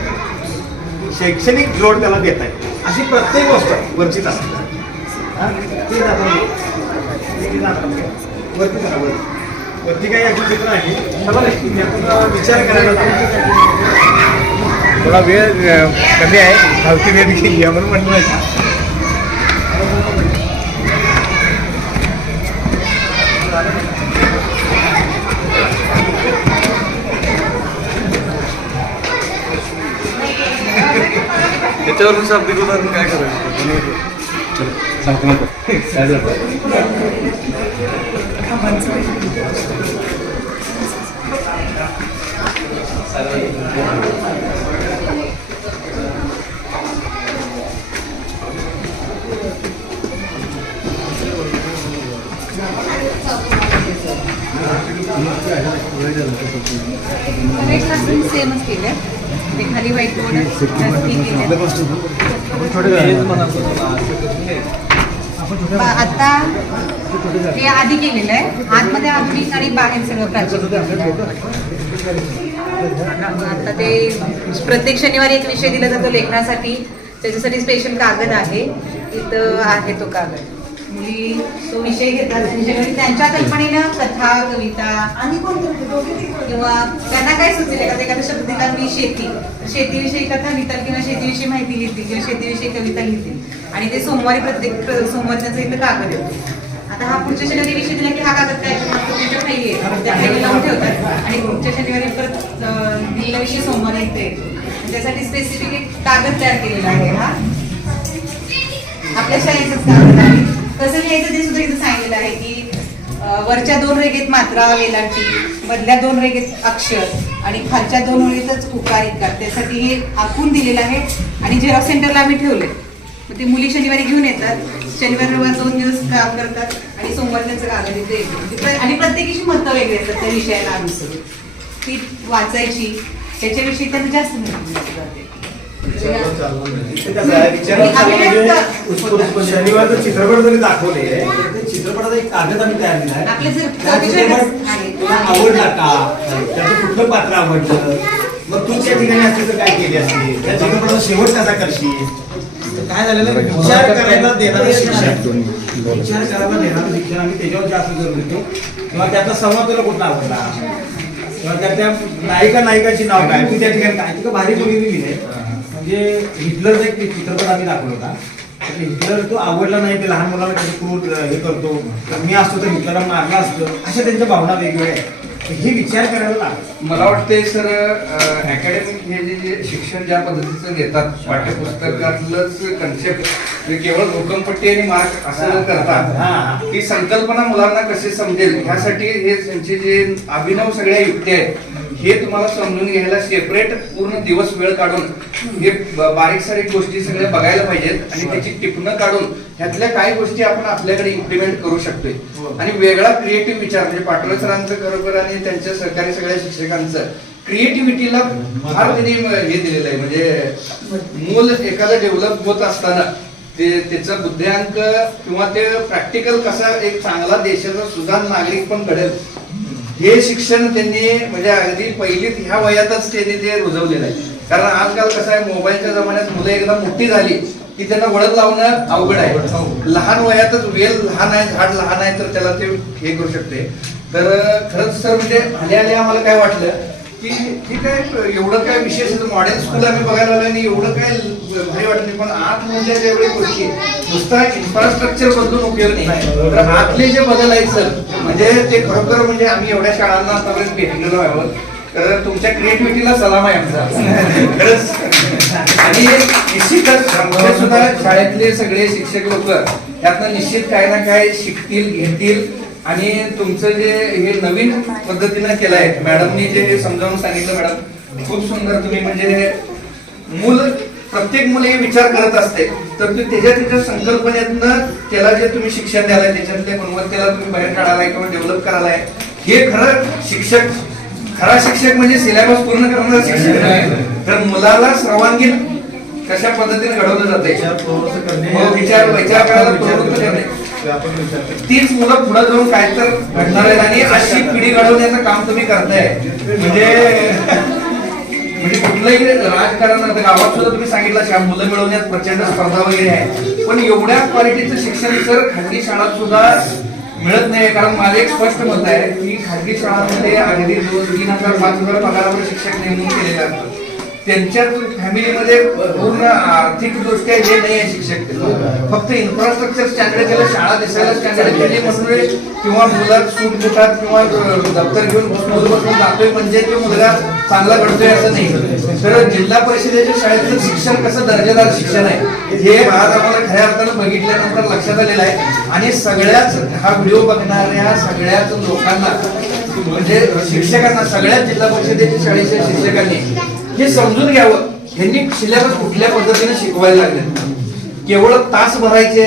शैक्षणिक जोड त्याला देत आहे अशी प्रत्येक गोष्ट वरचीच असते. वरती काही अशी चित्र आहे विचार करायला थोडा वेळ कमी आहे धावती वेळ घेतली म्हणून म्हणलं नाही. त्याच्यावरून शाब्दिक उदाहरण काय करायचं सांगतो नको सेमच केले ते खाली व्हाईट बोर्ड आता हे आधी केलेलं आहे आतमध्ये आधुनिक आणि बाहेर सगळं प्राचीन. आता ते प्रत्येक शनिवारी एक विषय दिला जातो लेखनासाठी त्याच्यासाठी स्पेशल कागद आहे इथं आहे तो कागद. मुली तो विषय घेतात शनिवारी त्यांच्या कल्पनेनं कथा कविता आणि किंवा त्यांना काय सुचेल एखादा शब्द दिला मी शेतीविषयी कथा लिहितात किंवा शेतीविषयी माहिती लिहितील किंवा शेतीविषयी कविता लिहितील आणि ते प्रत्येक सोमवारी त्याचं इथं कागद येतो. आता हा पुढच्या शनिवारी विषय दिला की हा कागद काय त्याच्या खाली आहे त्या खाली लावून ठेवतात आणि पुढच्या शनिवारी परत दिलेला विषय सोमवारी इथे येतो. त्यासाठी स्पेसिफिक एक कागद तयार केलेला आहे हा आपल्या शाळेचाच कागद आहे. कसं लिहायचं ते सुद्धा इथं सांगितलेलं आहे की वरच्या 2 रेघेत मात्रा वेलांटी मधल्या 2 रेघेत अक्षर आणि खालच्या 2 ओळीतच उकार इकार त्यासाठी हे आखून दिलेलं आहे. आणि झेरॉक्स सेंटरला आम्ही ठेवले मग ते मुली शनिवारी घेऊन येतात शनिवार रविवार 2 दिवस काम करतात आणि सोमवार त्यांचं कागद इथे येते आणि प्रत्येकीची मतं वेगळी असतात त्या विषयाला अनुसरून ती वाचायची त्याच्याविषयी त्यांना जास्त माहिती जाते. शनिवारचं चित्रपट जरी दाखवले चित्रपटाचा एक कागद आम्ही तयार केला आहे आवडला का त्याचं कुठलं पात्र आवडलं मग तू त्या ठिकाणी असते तर काय केली असते त्या चित्रपटाचा शेवट कसा करशील काय झालेलं विचार करायला देणारं शिक्षण विचार करायला देणारं शिक्षण आम्ही त्याच्यावर जास्त जोर देतो किंवा त्याचा संवाद तुला कुठला आवडला किंवा त्या नायकाची नाव काय तू त्या ठिकाणी काय तिथं भारी मुलीने लिहिलंय. म्हणजे हिटलरचा एक चित्रपट आम्ही दाखवला होता हिटलर तो आवडला नाही ते लहान मुलांना क्रूर हे करतो मी असतो तर हिटलरला मारला असतं अशा त्यांच्या भावना वेगवेगळ्या आहेत. हे विचार करायला लागेल. मला वाटतंय सर अकॅडमिक हे जे शिक्षण ज्या पद्धतीचं घेतात पाठ्यपुस्तकातलंच कन्सेप्ट केवळ घोकमपट्टी आणि मार्क असं न करतात ही संकल्पना मुलांना कशी समजेल ह्यासाठी हे त्यांचे जे अभिनव सगळ्या युक्ती आहेत हे तुम्हाला समजून घ्यायला सेपरेट पूर्ण दिवस वेळ काढून हे बारीक सारीक गोष्टी सगळ्या बघायला पाहिजेत आणि त्याची टिपणं काढून ह्यातल्या काही गोष्टी आपण आपल्याकडे इम्प्लिमेंट करू शकतोय आणि वेगळा क्रिएटिव्ह विचार म्हणजे पाटोळे सरांचं खरोखर आणि त्यांच्या सहकारी सगळ्या शिक्षकांचं क्रिएटिव्हिटीला फार त्यांनी हे दिलेलं आहे. म्हणजे मूल एखादं डेव्हलप होत असताना त्याचा बुद्ध्यांक किंवा ते प्रॅक्टिकल कसा एक चांगला देशाचा सुजाण नागरिक पण घडेल हे शिक्षण त्यांनी म्हणजे अगदी पहिलीत ह्या वयातच त्यांनी ते रुजवलेलं आहे. कारण आजकाल कसं आहे मोबाईलच्या जमान्यात मुलं एकदा मोठी झाली की त्यांना वळण लावणं अवघड आहे. लहान वयातच वेल लहान आहे झाड लहान आहे तर त्याला ते हे करू शकते. तर खरंच सर म्हणजे आल्या आम्हाला काय वाटलं की ठीक आहे एवढं काय विशेष मॉडेल स्कूल आम्ही बघायला आलो आणि एवढं काय भारी वाटत नाही पण आत म्हणजे जेवढी गोष्टी नुसता इन्फ्रास्ट्रक्चर बदलून उपयोग नाही तर आतले जे बदल आहेत सर म्हणजे ते खरोखर म्हणजे आम्ही एवढ्या शाळांना आतापर्यंत भेटलेलो आहोत. तर तुमच्या क्रिएटिव्हिटीला सलाम आहे आमचा खरंच. आणि निश्चितच आमच्या सुद्धा शाळेतले सगळे शिक्षक लोक त्यातनं निश्चित काय ना काय शिकतील घेतील आणि तुमचं जे हे नवीन पद्धतीनं केलं आहे मॅडमनी जे समजावून सांगितलं मॅडम खूप सुंदर. तुम्ही म्हणजे प्रत्येक मुल हे विचार करत असते तर त्याच्या संकल्पनेतनं त्याला जे तुम्ही शिक्षण द्यालाय त्याच्यातल्या गुणवत्तेला तुम्ही बाहेर काढालाय किंवा डेव्हलप करायलाय हे खरं शिक्षक खरा शिक्षक म्हणजे सिलेबस पूर्ण करणारा शिक्षक नाही तर मुलाला सर्वांगीण कशा पद्धतीने घडवलं जाते विचार करायला प्रवृत्त करणे तीच मुलं पुढे जाऊन काय तर घडणार आहेत आणि अशी पिढी घडवण्याचं काम तुम्ही करताय. म्हणजे कुठलंही राजकारण आता गावात सुद्धा तुम्ही सांगितलं मुलं मिळवण्यात प्रचंड स्पर्धा वगैरे आहे पण एवढ्या क्वालिटीचं शिक्षण सर खाजगी शाळात सुद्धा मिळत नाही. कारण माझं एक स्पष्ट मत आहे की खाजगी शाळांमध्ये अगदी 2,000-3,000 5,000 पगारावर शिक्षक नेमून केलेले असतात. त्यांच्या फॅमिलीमध्ये पूर्ण आर्थिक दृष्ट्या हे नाही आहे शिक्षक फक्त इन्फ्रास्ट्रक्चर स्टँडर्ड केलं शाळा दिसायला स्टँडर्ड केली म्हणून किंवा मुलं सूट घेतात किंवा दप्तर घेऊन बसून जातोय म्हणजे तो मुलगा चांगला घडतोय असं नाही. तर जिल्हा परिषदेच्या शाळेतलं शिक्षण कसं दर्जेदार शिक्षण आहे हे आज आम्हाला खऱ्या अर्थानं बघितल्यानंतर लक्षात आलेलं आहे. आणि सगळ्याच हा व्हिडिओ बघणाऱ्या सगळ्याच लोकांना म्हणजे शिक्षकांना सगळ्याच जिल्हा परिषदेच्या शाळेच्या शिक्षकांनी हे समजून घ्यावं यांनी सिलेबस कुठल्या पद्धतीने शिकवायला लागले. केवळ तास भरायचे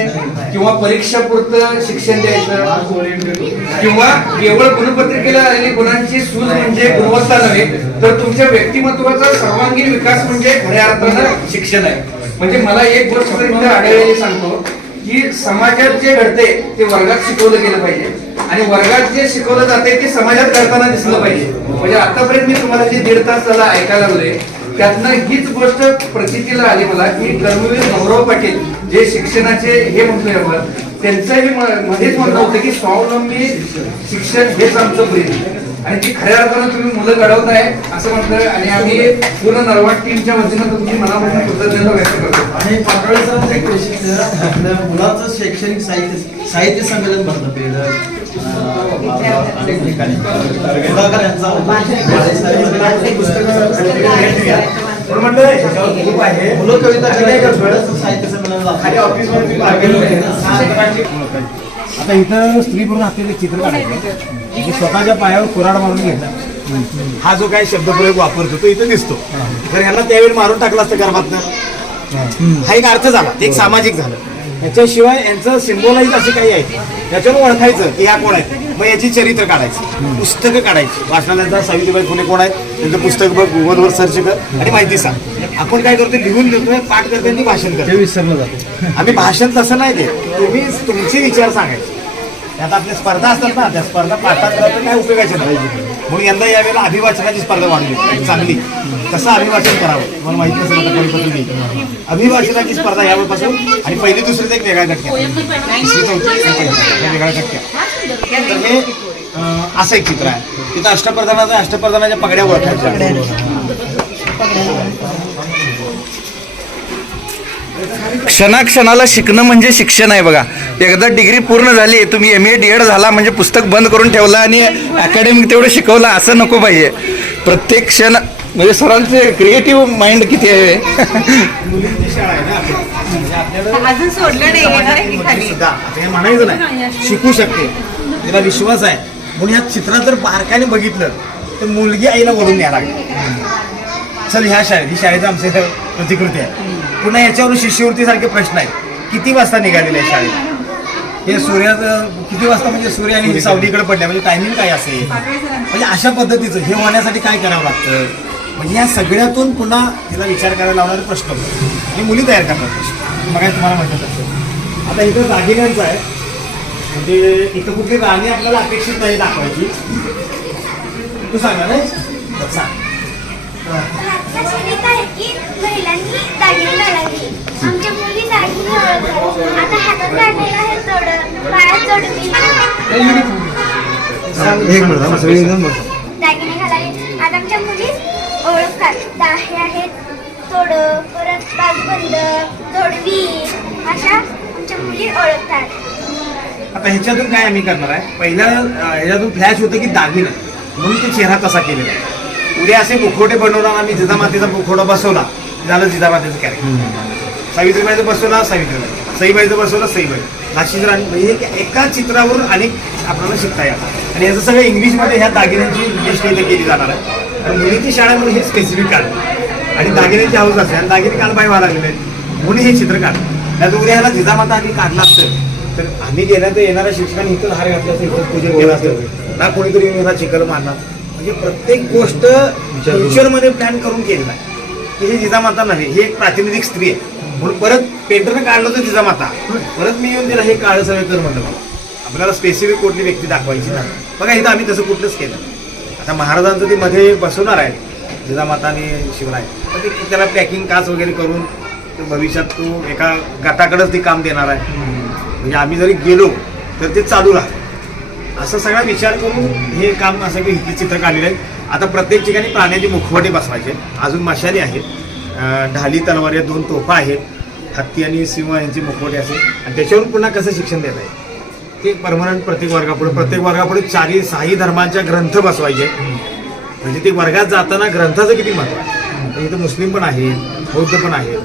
किंवा परीक्षा पुरतं शिक्षण द्यायचं किंवा केवळ गुणपत्रिकेला आलेली गुणांची सूज म्हणजे गुणवत्ता नव्हे तर तुमच्या व्यक्तिमत्वाचा सर्वांगीण विकास म्हणजे खऱ्या अर्थानं शिक्षण आहे. म्हणजे मला एक गोष्ट इथे आढळलेली सांगतो की समाजात जे घडते ते वर्गात शिकवलं गेलं पाहिजे आणि वर्गात जे शिकवलं जाते ते समाजात करताना दिसलं पाहिजे. म्हणजे आतापर्यंत मी तुम्हाला जे 1.5 तास त्याला ऐकायला लागलोय त्यातनं हीच गोष्ट प्रचितीला आली मला की कर्मवीर गौरव पाटील जे शिक्षणाचे हे म्हणतोय आपण त्यांचंही मध्येच म्हणणं होतं की स्वावलंबी शिक्षण हेच आमचं प्रेम आणि ती खऱ्या अर्थानं तुम्ही मुलं घडवताय असं म्हटलं आणि आम्ही पूर्ण नरवाड टीमच्या वतीनं तुमची मनापासून कृतज्ञता व्यक्त करतो. आणि पाटोळे सरांचं एक वैशिष्ट्य आपल्या मुलाचं शैक्षणिक साहित्य संमेलन भरलं पहिलं अनेक ठिकाणी सुधाकर यांचा खूप आहे मुलं कविता साहित्य संमेलन आता इथं स्त्री पुरुष असलेले चित्र काढायचं स्वतःच्या पायावर कुऱ्हाड मारून घेतला हा जो काही शब्दप्रयोग वापरतो तो इथं दिसतो तर यांना त्यावेळी मारून टाकला असतं गर्भातनं हा एक अर्थ झाला ते एक सामाजिक झालं. याच्याशिवाय यांचं सिम्बॉलाइज असे काही आहे त्याच्यावर ओळखायचं की ह्या कोण आहेत मग याची चरित्र काढायची पुस्तकं काढायची वाचनालयात सावित्रीबाई फुले कोण आहेत त्यांचं पुस्तक बघ गुगलवर सर्च कर आणि माहिती सांग. आपण काय करतो लिहून देतोय पाठ करते आणि भाषण करतो विसरलं जातं. आम्ही भाषण तसं नाही देत तुम्ही तुमचे विचार सांगायचे. आता आपल्या स्पर्धा असतात ना त्या स्पर्धा पाठात काय उपयोगाच्या नाही म्हणून यंदा यावेळेला अभिवाचनाची स्पर्धा वाढली चांगली कसं अभिवाचन करावं मला माहिती नसेल आता कधीपासून नाही अभिवाचनाची स्पर्धा यावेळेपासून आणि पहिली दुसरीचा एक वेगळा गटक्या तिसरी चौथी वेगळा गटक्या तर हे असं एक चित्र आहे. तिथं अष्टप्रधानाच्या पगड्या ओळखायच्या क्षणाक्षणाला शिकणं म्हणजे शिक्षण आहे बघा. एकदा डिग्री पूर्ण झाली, तुम्ही MA DED झाला म्हणजे पुस्तक बंद करून ठेवला आणि अकॅडमिक तेवढं शिकवलं असं नको पाहिजे. प्रत्येक क्षण म्हणजे सरांचे क्रिएटिव्ह माइंड किती आहे. मुलींची शाळा आहे ना आपली. म्हणजे आपल्याला अजून सोडलं नाही येणार आहे की खाली सुद्धा आता हे म्हणायचं नाही, शिकू शकते, तिला विश्वास आहे. म्हणून ह्या चित्रात जर बारकाने बघितलं तर मुलगी आईला ओढून न्यायला लागली. चल ह्या शाळेत, ही शाळेचं आमचे प्रतिकृती आहे. पुन्हा याच्यावरून शिष्यवृत्तीसारखे प्रश्न आहेत. किती वाजता निघालेले आहे शाळेत, हे सूर्याचं किती वाजता म्हणजे सूर्य आणि सावलीकडे पडल्या म्हणजे टायमिंग काय असेल, म्हणजे अशा पद्धतीचं हे होण्यासाठी काय करावं लागतं. म्हणजे या सगळ्यातून पुन्हा तिला विचार करायला लावणारे प्रश्न होते आणि मुली तयार करतात प्रश्न. मग तुम्हाला म्हटलं तसं आता इथं दागिन्यांचं आहे. म्हणजे इथं कुठली राणी आपल्याला अपेक्षित नाही दाखवायची. तू सांगा नाही सांग. महिलांनी दागिने घालावी. आमच्या मुली दागिने ओळखतात. आता हातात घालायला हे जोड, पायात जोडवी. दागिने घालावे. आता आमच्या मुली ओळखतात. दाहे आहेत, तोड, परत बाजबंद, जोडवी, अशा आमच्या मुली ओळखतात. आता ह्याच्यातून काय आम्ही करणार आहे, पहिल्या ह्याच्यातून फ्लॅश होतं की दागिना म्हणून तो चेहरा तसा केलेला आहे. उद्या असे मुखवटे बनवणार, आम्ही जिजामातेचा मुखवटा बसवला झालं जिजामातेचं कॅरेक्टर. सावित्रीबाईचं बसवला सावित्रीबाई, सईबाईचं बसवलं सईबाई, झाशीची राणी. म्हणजे एका चित्रावरून अनेक आपल्याला शिकता येतात. आणि याचं सगळं इंग्लिशमध्ये ह्या दागिन्यांची लिस्ट इथे केली जाणार आहे. आणि मुलीची शाळेमध्ये हे स्पेसिफिक काढलं आणि दागिन्यांची हाऊस असते आणि दागिने काल बाय व्हायला लागलेले आहेत म्हणून हे चित्र काढलं. त्यात उद्या ह्याला जिजामाता आम्ही काढला असतं तर आम्ही गेल्यानंतर येणाऱ्या शिक्षकांनी इथं हार घातलं असतं, इथं पूजन केलं असतं ना, कोणीतरी मला चिकल मारणार. म्हणजे प्रत्येक गोष्ट फ्युचरमध्ये प्लॅन करून केलेलं आहे की हे जिजामाता नव्हे, ही एक प्रातिनिधिक स्त्री आहे. म्हणून परत पेंटरनं काढलं होतं जिजामाता, परत मी येऊन तिला हे काळं सगळं कर म्हणलं. मला आपल्याला स्पेसिफिक कुठली व्यक्ती दाखवायची नाही. बघा इथं आम्ही तसं कुठलंच केलं. आता महाराजांचं ते मध्ये बसवणार आहे जिजामाता आणि शिवराय, तर ते त्याला पॅकिंग काच वगैरे करून तो भविष्यात तो एका गटाकडेच ते काम देणार आहे. म्हणजे आम्ही जरी गेलो तर ते चालू राहतं. असं सगळा विचार करून हे काम असं की इथली चित्र काढलेलं आहे. आता प्रत्येक ठिकाणी प्राण्याचे मुखवटे बसवायचे. अजून मशाली आहेत, ढाली तलवार या 2 तोफा आहेत, हत्ती आणि सिंह यांचे मुखवटे असेल. आणि त्याच्यावरून पुन्हा कसं शिक्षण देत आहे ते परमनंट प्रत्येक वर्गापुढे 4-6 धर्मांच्या ग्रंथ बसवायचे. म्हणजे ते वर्गात जाताना ग्रंथाचं किती महत्व आहे. इथं मुस्लिम पण आहेत, बौद्ध पण आहेत,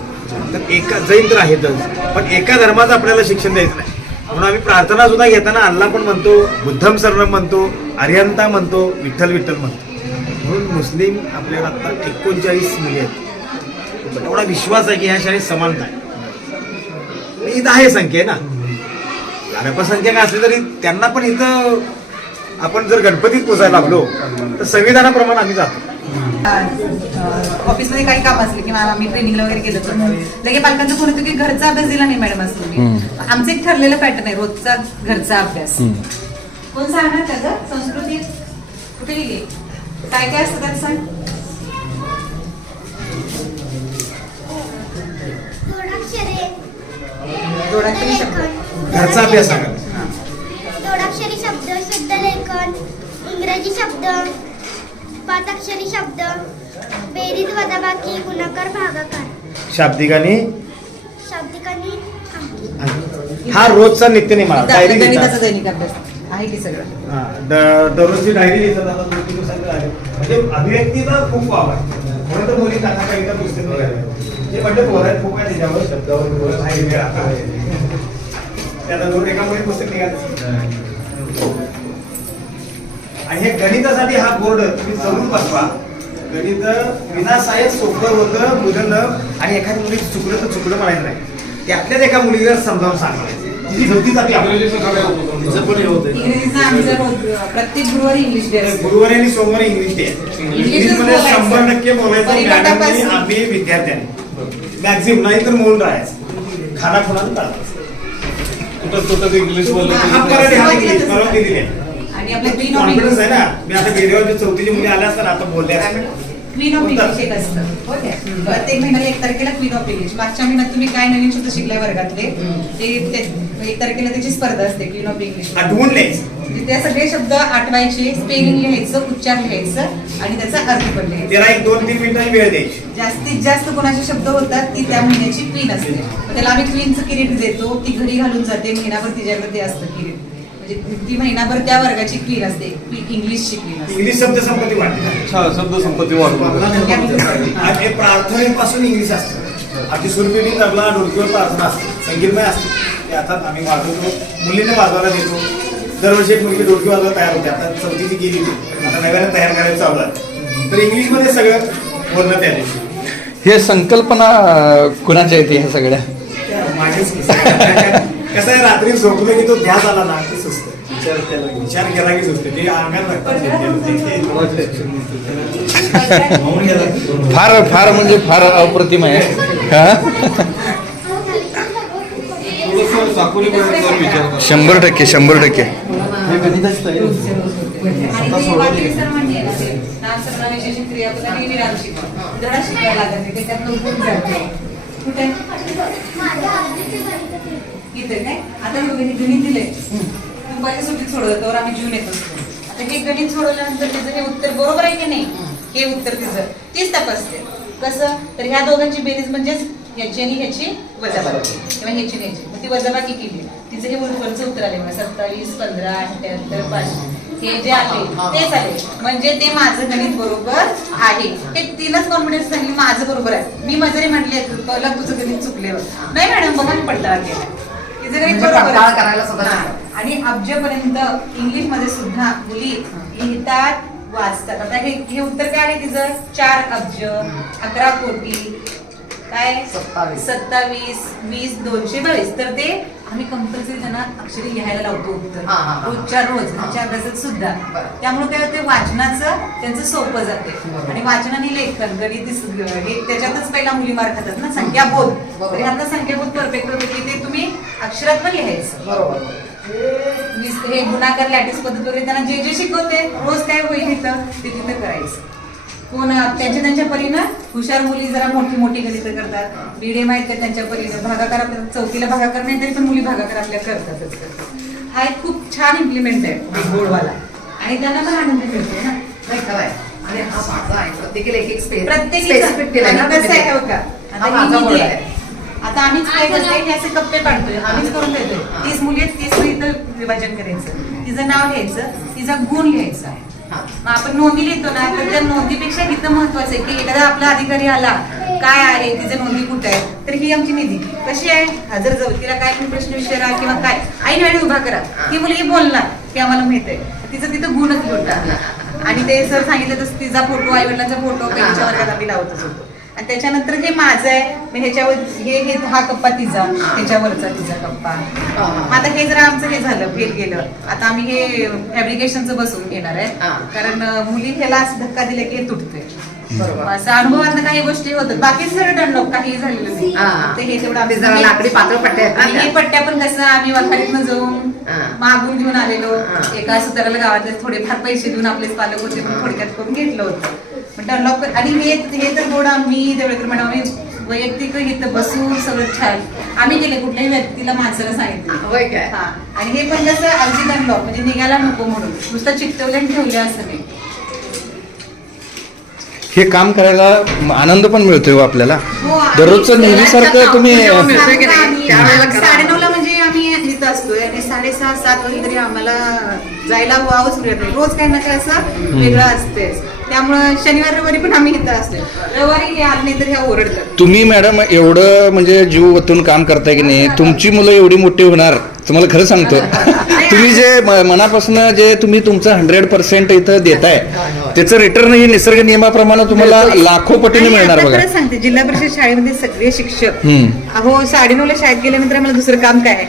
तर एका जैन तर आहेतच, पण एका धर्माचं आपल्याला शिक्षण द्यायचं नाही. म्हणून आम्ही प्रार्थना सुद्धा घेताना अल्लाह पण म्हणतो, बुद्धम शरणम म्हणतो, आर्यंता म्हणतो, विठ्ठल विठ्ठल म्हणतो. म्हणून मुस्लिम आपल्याला आता 39 मुली आहेत. एवढा विश्वास आहे की ह्या शाळेत समानता आहे. इथं आहे संख्या आहे ना, अल्पसंख्याक असले तरी त्यांना पण इथं आपण जर गणपतीत पोचायला लागलो तर संविधानाप्रमाणे आम्ही जातो. ऑफिसमध्ये काही काम असले किंवा आम्ही ट्रेनिंगला वगैरे गेलो तर लगे पालकांचं फोन होतं की घरचा अभ्यास दिला नाही मॅडम असं तुम्ही. आमचं एक ठरलेलं पॅटर्न आहे रोजचा घरचा अभ्यास. कोण सांगणार त्याचं संस्कृती कुठे गेली, काय काय असतं त्यात सांग. जोडाक्षरी शब्द, घरचा अभ्यास सांगा. जोडाक्षरी शब्द, शुद्ध लेखन, इंग्रजी शब्द, 5 शब्द, बेरीज वजाबाकी, गुणाकार भागाकार, शाब्दिक आणि अंकी. हा रोजचा नित्यनेम आहे. डायरी गणिताचा दैनिक अभ्यास आहे की सगळं. दररोजची डायरी लिहितात. आता 2-3 दिवसांनी आहे. म्हणजे अभिव्यक्तीचा खूप वाव आहे. म्हणून तर मुली कथा कविता पुस्तक लिहायला जे म्हणजे पोरात खूप आहे त्याच्यावर शब्दावर त्याचा दोन एका मुली पुस्तक निघालं. आणि हे गणितासाठी हा बोर्ड तुम्ही जरूर बसवा. गणित विनासाहेब सोपं होतं मुलं आणि एखाद्या मुली चुकलं तर चुकलं म्हणायचं नाही. ते आपल्याच एका मुलीला समजावून सांगायचं. तिची भक्तीसाठी प्रत्येक गुरुवारी इंग्लिश डे, गुरुवारी आणि सोमवारी इंग्लिश डे. इंग्लिशमध्ये 100% बोलायचं मॅडमनी आम्ही विद्यार्थ्यांनी मॅक्झिमम नाही तर मौन राहायचं. खाना खुना इंग्लिश बोलले दिलेली आहे. आणि आपल्या कॉन्फिडन्स आहे ना. मी आता गेल्यावर 4थीची मुली आल्या असतात आता बोलल्या. क्वीन ऑफ इंग्लिश एक असतं. प्रत्येक महिन्याला 1 तारखेला क्वीन ऑफ इंग्लिश. मागच्या महिन्यात तुम्ही काय नवीन शब्द शिकलाय वर्गातले ते 1 तारखेला त्याची स्पर्धा असते क्वीन ऑफ इंग्लिश. आठवून लिहायचं. ते सगळे शब्द आठवायचे, स्पेलिंग लिहायचं, उच्चार लिहायचं आणि त्याचा अर्थ पण लिहायचा. त्याला एक 2-3 मिनिटांनी वेळ द्यायची. जास्तीत जास्त कोणाचे शब्द होतात ती त्या महिन्याची क्वीन असते. त्याला आम्ही क्वीनचं किरीट देतो, ती घरी घालून जाते, महिनाभर तिच्याकडे ते असतं किरीट. म्हणजे ती महिनाभर त्या वर्गाची क्वीन असते, इंग्लिशची क्वीन असते. इंग्लिश शब्द संपत्ती वाढते. शब्द संपत्ती वाढवतो. आणि प्रार्थनेपासून इंग्लिश असतं. अगदी सुरपिटी तबला ढोलकीवर प्रार्थना असते, संगीतमय असते. ते आता आम्ही वाजवतो, मुलींना वाजवायला देतो. दरवर्षी एक मुलगी ढोलकी वाजवायला तयार होते. आता 4थीची गेली ती, आता नव्याने तयार करायला चालू आहे. तर इंग्लिशमध्ये सगळं बोलणं त्या दिवशी. हे संकल्पना कुणाच्या येते ह्या सगळ्या? माझेच कसं आहे, रात्री झोपलं की तो ध्यास आला ना की सुचतं. विचार केला की सुचते. ते अंगात फार फार म्हणजे फार अप्रतिम आहे. हा 100% 100%. हे गणिताची तयारी आणि ते वाक्य सर म्हणले ना, ते नाम सर्वनामाविशेषण क्रियापद आणि विराम शिकवा. धडा शिकायला लागत नाही, त्याच्यात लवकर जाते. कुठे इथे काय आता गणित दिले दुपारच्या सुट्टीत सोडवतो, आम्ही जून येत असतो. आता हे गणित सोडवल्यानंतर त्याचं हे उत्तर बरोबर आहे की नाही, हे उत्तर तिचं तीच तपासते. कसं तर ह्या दोघांची बेरीज म्हणजेच ह्याची आणि ह्याची वजाबाकी किंवा ह्याची ह्याची, मग ती वजाबाकी केली. तिचं हे वरचं उत्तर आले मला 27, 15, 78, 500 हे जे आले तेच आले. म्हणजे ते माझं गणित बरोबर आहे. हे 3च कॉन्फिडन्स सांगितले माझं बरोबर आहे. मी मजारी म्हटले पहिला तुझं गणित चुकले नाही मॅडम, बघा मी पडताळा केला, तिचं गणित बरोबर करायला सुद्धा. आणि अब्जपर्यंत इंग्लिश मध्ये सुद्धा मुली लिहितात, वाचतात. आता हे उत्तर काय आहे तिचं 4 अब्ज 11 कोटी काय 27, 20, 222. तर ते आम्ही कंपल्सरी त्यांना अक्षरी लिहायला लावतो उत्तर रोजच्या रोज आमच्या अभ्यासात सुद्धा. त्यामुळे काय होते, वाचनाचं त्यांचं सोपं जाते. आणि वाचनाने लेखन गणित हे त्याच्यातच पहिला मुली मार खातात ना, संख्याबोध. तर ह्यातलं संख्याबोध परफेक्ट होते की ते तुम्ही अक्षरात पण लिहायचं. बरोबर. हे गुणाकार लॅटिस पद्धत वगैरे त्यांना जे जे शिकवते रोज काय होईल तिथं ते तिथं करायचं. कोण त्यांच्या परीनं हुशार मुली जरा मोठी गणितं करतात, बीडे माहित का त्यांच्या परीनं. भागाकार आपल्या 4थीला भागाकार नाही तरी पण मुली भागाकार आपल्या करतातच. हा एक खूप छान इम्प्लिमेंट आहे गोडवाला आणि त्यांना पण आनंद मिळतो ना. आता आम्हीच काय करतोय की असे कप्पे काढतोय, आम्हीच करून देतोय. 30 मुली आहेत, 30 इथं विभाजन करायचं, तिचं नाव घ्यायचं, तिचा गुण लिहायचा आहे. मग आपण नोंदी लिहितो ना, तर त्या नोंदीपेक्षा इथं महत्वाचं आहे की एखादा आपला अधिकारी आला काय आहे तिचं नोंदी कुठे आहे, तर ही आमची निधी कशी आहे, हजर जाऊ तिला काय प्रश्न विचारा किंवा काय ऐन वेळी उभा करा, ही मुलगी बोलणार ते आम्हाला माहित आहे. तिचं तिथं गुणच लिहितात. आणि ते सर सांगितलं तसं तिचा फोटो, आई वडिलांचा फोटो पहिलीच्या वर्गात आम्ही लावतच होतो. आणि त्याच्यानंतर हे माझं आहे, मग ह्याच्यावर हे हा कप्पा तिचा, त्याच्यावरचा तिचा कप्पा. आता हे जरा आमचं हे झालं, फेल गेलं. आता आम्ही हे फॅब्रिकेशनचं बसवून घेणार आहे, कारण मुली ह्याला असं धक्का दिला की हे तुटतंय. असं अनुभवात काही गोष्टी होतात, बाकी सगळं डनलॉक काही झालेलं नाही. ते हे तेवढं लाकडी पातळ पट्ट्या, आणि हे पट्ट्या पण कसं आम्ही वाखारीतनं जाऊन मागून घेऊन आलेलो. एका सुताराला गावातले थोडेफार पैसे देऊन आपलेच पालक होते पण थोडक्यात करून घेतलं होतं. डनलॉक आणि हे तर बोर्ड आम्ही देवळकर मॅडम आम्ही वैयक्तिक इथं बसून सगळं छान आम्ही केले. कुठल्याही व्यक्तीला माणसाला सांगितलं. हा, आणि हे पण कसं अगदी डनलॉक म्हणजे निघायला नको म्हणून नुसतं चिकटवलं आणि ठेवलं असं नाही. हे काम करायला आनंद पण मिळतोय आपल्याला. दररोजचं नेहमीसारखं तुम्ही 9:30ला म्हणजे आम्ही इथं असतोय आणि 6:30, 7 वाजता तरी आम्हाला जायला वावच मिळत नाही. रोज काही ना काही असं वेगळं असतेच. त्यामुळं शनिवार रविवारी पण आम्ही इथं असतो. रविवारी हे आले नाही तर ह्या ओरडतात. तुम्ही मॅडम एवढं म्हणजे जीव ओतून काम करताय की नाही, तुमची मुलं एवढी मोठी होणार तुम्हाला खरं सांगतो. तुम्ही जे मनापासून जे तुम्ही तुमचं 100% इथं देताय त्याचं रिटर्न हे निसर्ग नियमाप्रमाणे तुम्हाला लाखो पटीने मिळणार. बघा खरं सांगते, जिल्हा परिषद शाळेमध्ये सगळे शिक्षक अहो 9:30ला शाळेत गेल्यानंतर आम्हाला दुसरं काम काय आहे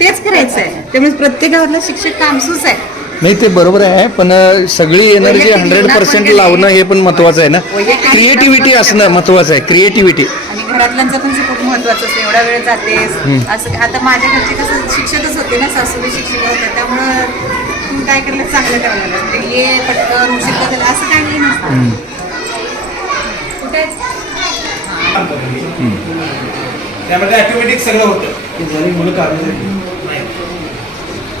तेच करायचं आहे. त्यामुळे प्रत्येक गावातला शिक्षक कामसूच आहे. नाही ते बरोबर आहे, पण सगळी एनर्जी 100% लावणं हे पण महत्वाचं आहे ना. क्रिएटिव्हिटी असणं महत्वाचं आहे. क्रिएटिव्हिटी आणि घरातल्यांचा पण खूप महत्वाचं असतं. एवढा वेळ जातेस असं. आता माझ्या घरचे कसं शिक्षकच होते ना, सासूबाई शिक्षिका होत्या. त्यामुळं तुम्ही काय करायला चांगलं करायला लागलं ये पटकन उशीर झाला असं काही नाही नसतं. कुठे त्यामध्ये ऑटोमॅटिक सगळं होतं. मुलं काढून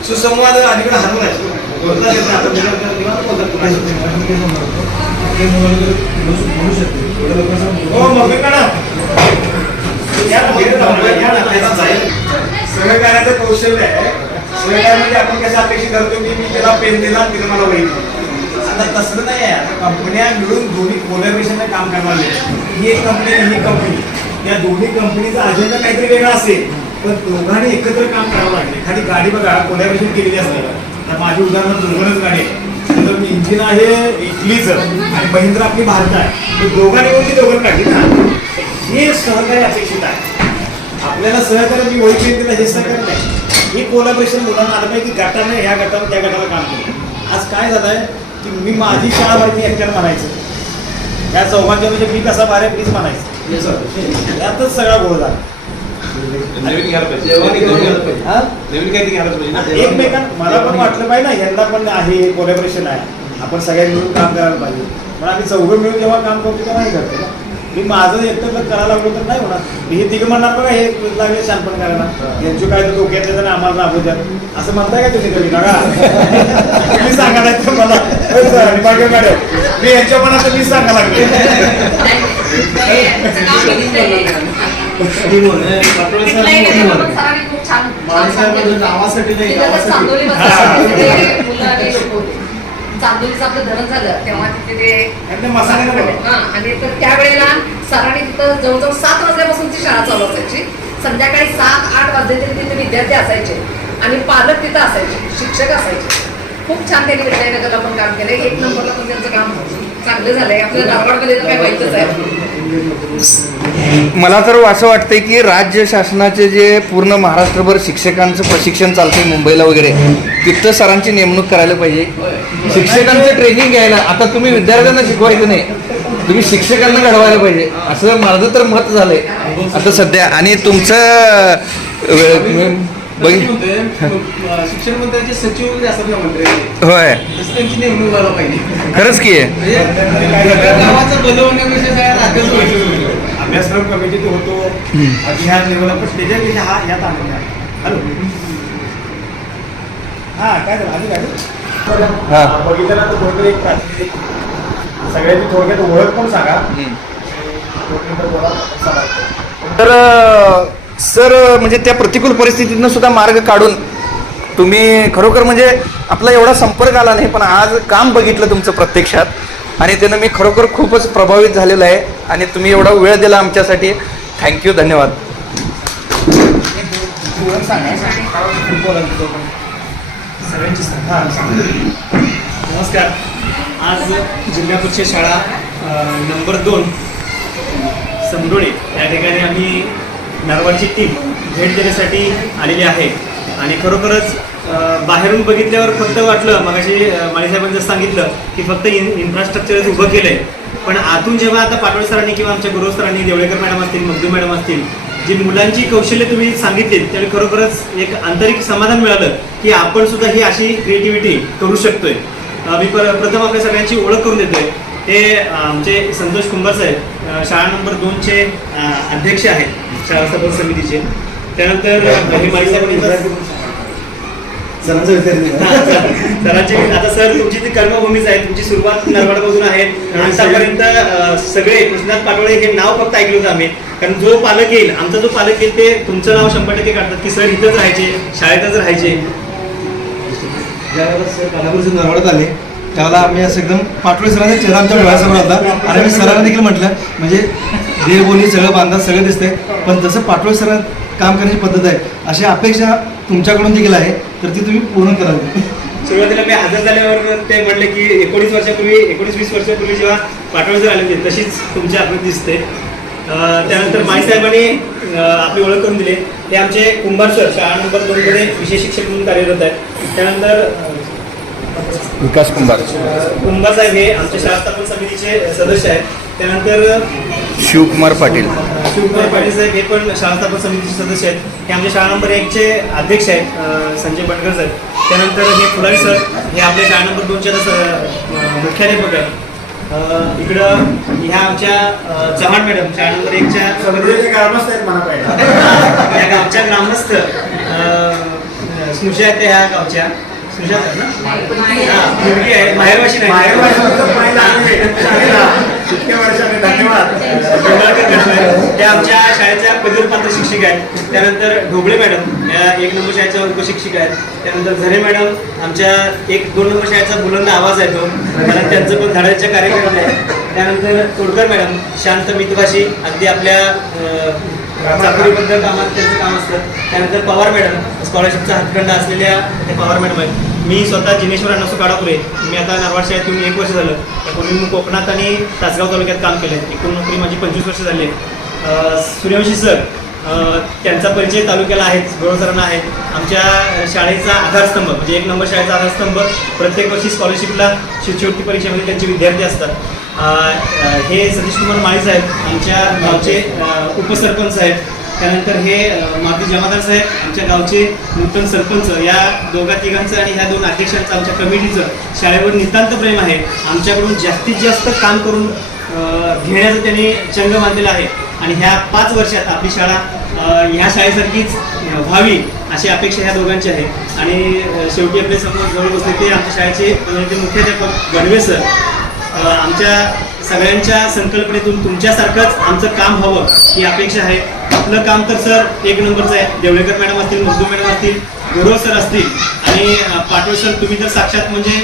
सुसंवाद अलीकडे हरवलाय. बोलता येत नाही. ते मुलांना बोलू शकते थोड्या लोकांचं हो मग सहकार्याचं कौशल्य आहे. सहकार्य म्हणजे आपण कसं अपेक्षित करतो की मी त्याला पेन दिला तिला मला वही दिली. आता तसं नाही आहे. आता कंपन्या मिळून दोन्ही कोलॅबरेशनने काम करणार ही एक कंपनी ही कंपनी, या दोन्ही कंपनीचा अजेंडा काहीतरी वेगळा असेल पण दोघांनी एकत्र काम करावं लागेल. एखादी गाडी बघा कोलॅबरेशन केलेली असते. तर माझी उदाहरण दोघांच गाडी आहे. तर मी इंजिन आहे इटलीचं आणि महिंद्रा आपली भारत आहे. तर दोघांनी मिळून ती दोघं काढली ना, हे सहकार्य अपेक्षित आहे. आपल्याला सहकार्य मी वही दिला हे सहकार्य नाही. हे कोलॅबरेशन मुलांना आलं पाहिजे की गटाने ह्या गटाला त्या गटाला काम केलं. आज काय झालं आहे की मी माझी शाळा माहिती एकट्यानं म्हणायचं, या चौघांच्या म्हणजे मी कसा बाहेर मीच म्हणायचं, यातच सगळा गोळ झाला. एकमेकांना मला पण वाटलं पाहिजे ना यंदा पण आहे कोलॅबरेशन आहे, आपण सगळ्यांनी मिळून काम करायला पाहिजे. पण आम्ही चौघं मिळून जेव्हा काम करतो तेव्हा हे करते ना. मी माझं एकटं जर करायला लागलो तर नाही होणार. मी हे तिघं म्हणणार बघा हे लागले शानपण करायला, यांची काय तर डोक्यातले तर आम्हाला राबू द्या असं म्हणताय का तुम्ही कधी बघा. तुम्ही सांगा नाही तर मला मॅडम मी यांच्या मनात मी सांगा लागले. नावासाठी नाही चांदोलीचं आपलं धरण झालं तेव्हा तिथे ते मसाले आणि तर त्यावेळेला सरांनी तिथं जवळजवळ 7 वाजल्यापासून ती शाळा चालू असायची. संध्याकाळी 7-8 वाजले तरी तिथे विद्यार्थी असायचे आणि पालक तिथं असायचे, शिक्षक असायचे. खूप छान त्यांनी विद्यानगरला पण काम केलंय. 1 नंबरला पण त्यांचं काम चांगलं झालंय. आपल्या धारवाडमध्ये तर काय माहितच आहे. मला तर असं वाटतंय की राज्य शासनाचे जे पूर्ण महाराष्ट्रभर शिक्षकांचं प्रशिक्षण चालतंय मुंबईला वगैरे, तिथं सरांची नेमणूक करायला पाहिजे. शिक्षकांचं ट्रेनिंग घ्यायला, आता तुम्ही विद्यार्थ्यांना शिकवायचं नाही, तुम्ही शिक्षकांना घडवायला पाहिजे असं माझं तर मत झालंय आता सध्या. आणि तुमचं शिक्षण मंत्र्यांचे सचिव वगैरे असतात ना मंत्री, होय तसं त्यांची नेमणूक व्हायला पाहिजे. खरंच की गावाचं बनवण्यापेक्षा काय राज्याचं व्हायचं. अभ्यासक्रम कमिटीत होतो ह्या लेवलला पण त्याच्यापेक्षा हा ह्यात आलेला. हॅलो हां काय झालं आधी काय बघितल्यानंतर थोडं एक प्राथमिक सगळ्यांची थोडक्यात ओळख पण सांगा. तर सर म्हणजे त्या प्रतिकूल परिस्थितीतनं सुद्धा मार्ग काढून तुम्ही खरोखर म्हणजे आपला एवढा संपर्क आला नाही पण आज काम बघितलं तुमचं प्रत्यक्षात आणि त्यानं मी खरोखर खूपच प्रभावित झालेलं आहे. आणि तुम्ही एवढा वेळ दिला आमच्यासाठी, थँक्यू, धन्यवाद. नमस्कार. आज जिल्हा परिषद शाळा नंबर 2 समडोळे या ठिकाणी आम्ही नरवाडची टीम भेट देण्यासाठी आलेली आहे. आणि खरोखरच बाहेरून बघितल्यावर फक्त वाटलं मगाशी माळीसाहेबांनी जसं सांगितलं की फक्त इन्फ्रास्ट्रक्चरच उभं केलं आहे, पण आतून जेव्हा आता पाटोळे सरांनी किंवा आमच्या गुरव सरांनी, देवळेकर मॅडम असतील, मगदू मॅडम असतील, जी मुलांची कौशल्य तुम्ही सांगितली त्यावेळी खरोखरच एक आंतरिक समाधान मिळालं की आपण सुद्धा ही अशी क्रिएटिव्हिटी करू शकतोय. मी प्रथम आपल्या सगळ्यांची ओळख करून देतोय. हे आमचे संतोष कुंभार साहेब शाळा नंबर 2चे अध्यक्ष आहेत शाळा स्थापन समितीचे. त्यानंतर हे माळीसाहेबांनी सरांची आता सर तुमची ती कर्मभूमीच आहे, तुमची सुरुवात नरवाडपासून आहे. आतापर्यंत सगळे कृष्णात पाटोळे हे नाव फक्त ऐकलं होतं आम्ही, कारण जो पालक येईल, आमचा जो पालक येईल ते तुमचं नाव 100% काढतात की सर इथंच राहायचे, शाळेतच राहायचे. ज्यावेळेला सर कानापूरचे नरवाड्यात आले त्यावेळेला आम्ही असं एकदम पाटोळे सरांचा चेहरा आमच्या डोळ्यासमोर होता आणि मी सरांना देखील म्हटलं म्हणजे देवबोली सगळं बांधा सगळं दिसतंय, पण जसं पाटोळे सर काम करण्याची पद्धत आहे अशी अपेक्षा तुमच्याकडून देखील आहे तर ती तुम्ही पूर्ण करावी. सुरुवातीला मी हजर झाल्यावर ते म्हणले की 19-20 वर्षापूर्वी जेव्हा पाटोळे सर आले होते तशीच तुमची आकृती दिसते. त्यानंतर माळीसाहेबांनी आपली ओळख करून दिली. ते आमचे कुंभार सर शाळा नंबर 2मध्ये विशेष शिक्षक म्हणून कार्यरत आहेत. त्यानंतर विकास कुंभार साहेब हे आमच्या शाळा स्थापन समितीचे सदस्य आहेत. त्यानंतर शिवकुमार पाटील साहेब हे पण शाळा स्थापन समितीचे सदस्य आहेत. हे आमच्या शाळा नंबर 1चे अध्यक्ष आहेत संजय बंडकर साहेब. त्यानंतर हे फुलारी सर हे आपल्या शाळा नंबर 2चे मुख्याध्यापक आहेत. इकडं ह्या आमच्या चव्हाण मॅडम शाळा नंबर 1च्या ग्रामस्थ आहेत म्हणा पाहिजे. या गावच्या ग्रामस्थ स्नुषा आहेत ह्या गावच्या सुजाता ना? हा, मुलगी आहे, माहेरवाशी नाही. इतक्या वर्षाने धन्यवाद. डोंगरकर मॅडम त्या आमच्या शाळेच्या पदवी पात्र शिक्षिका आहेत. त्यानंतर ढोबळे मॅडम या 1 नंबर शाळेच्या उपशिक्षिका आहेत. त्यानंतर झरे मॅडम आमच्या 1-2 नंबर शाळेचा बुलंद आवाज आहे तो, कारण त्यांचं पण धडाच्या कार्यक्रम आहे. त्यानंतर तोडकर मॅडम शांत मितभाषी, अगदी आपल्या चाकरीबद्दल कामात त्यांचं काम असतं. त्यानंतर पवार मॅडम स्कॉलरशिपचा हातखंडा असलेल्या ते पवार मॅडम आहेत. मी स्वतः जिनेश्वर अण्णासू काडापुरे, मी आता नारवाड शाळेत येऊन 1 वर्ष झालं. त्यापूर्वी मी कोकणात आणि तासगाव तालुक्यात काम केलं आहे. एकूण नोकरी माझी 25 वर्ष झाली आहे. सूर्यवंशी सर त्यांचा परिचय तालुक्याला आहेच, सरांना आहे. आमच्या शाळेचा आधारस्तंभ म्हणजे 1 नंबर शाळेचा आधारस्तंभ. प्रत्येक वर्षी स्कॉलरशिपला शिष्यवृत्ती परीक्षेमध्ये त्यांचे विद्यार्थी असतात. हे सतीश कुमार माळी साहेब आमच्या गावचे उपसरपंच आहेत. त्यानंतर हे मारुती जमादार साहेब आमच्या गावचे नूतन सरपंच. या दोघा-तिघांचं आणि ह्या 2 अध्यक्षांचं आमच्या कमिटीचं शाळेवर नितांत प्रेम आहे. आमच्याकडून जास्तीत जास्त काम करून घेण्याचं त्यांनी चंग बांधलेलं आहे. आणि ह्या 5 वर्षात आपली शाळा ह्या शाळेसारखीच व्हावी अशी अपेक्षा ह्या दोघांची आहे. आणि शेवटी आपल्या समोर जवळ बसले ते आमच्या शाळेचे मुख्याध्यापक गणवे सर. आमच्या सगळ्यांच्या संकल्पनेतून तुमच्यासारखंच आमचं काम व्हावं ही अपेक्षा आहे. आपलं काम तर सर 1 नंबरचं आहे. देवळेकर मॅडम असतील, मजदू मॅडम असतील, गुरव सर असतील आणि पाटोळे सर, तुम्ही तर साक्षात म्हणजे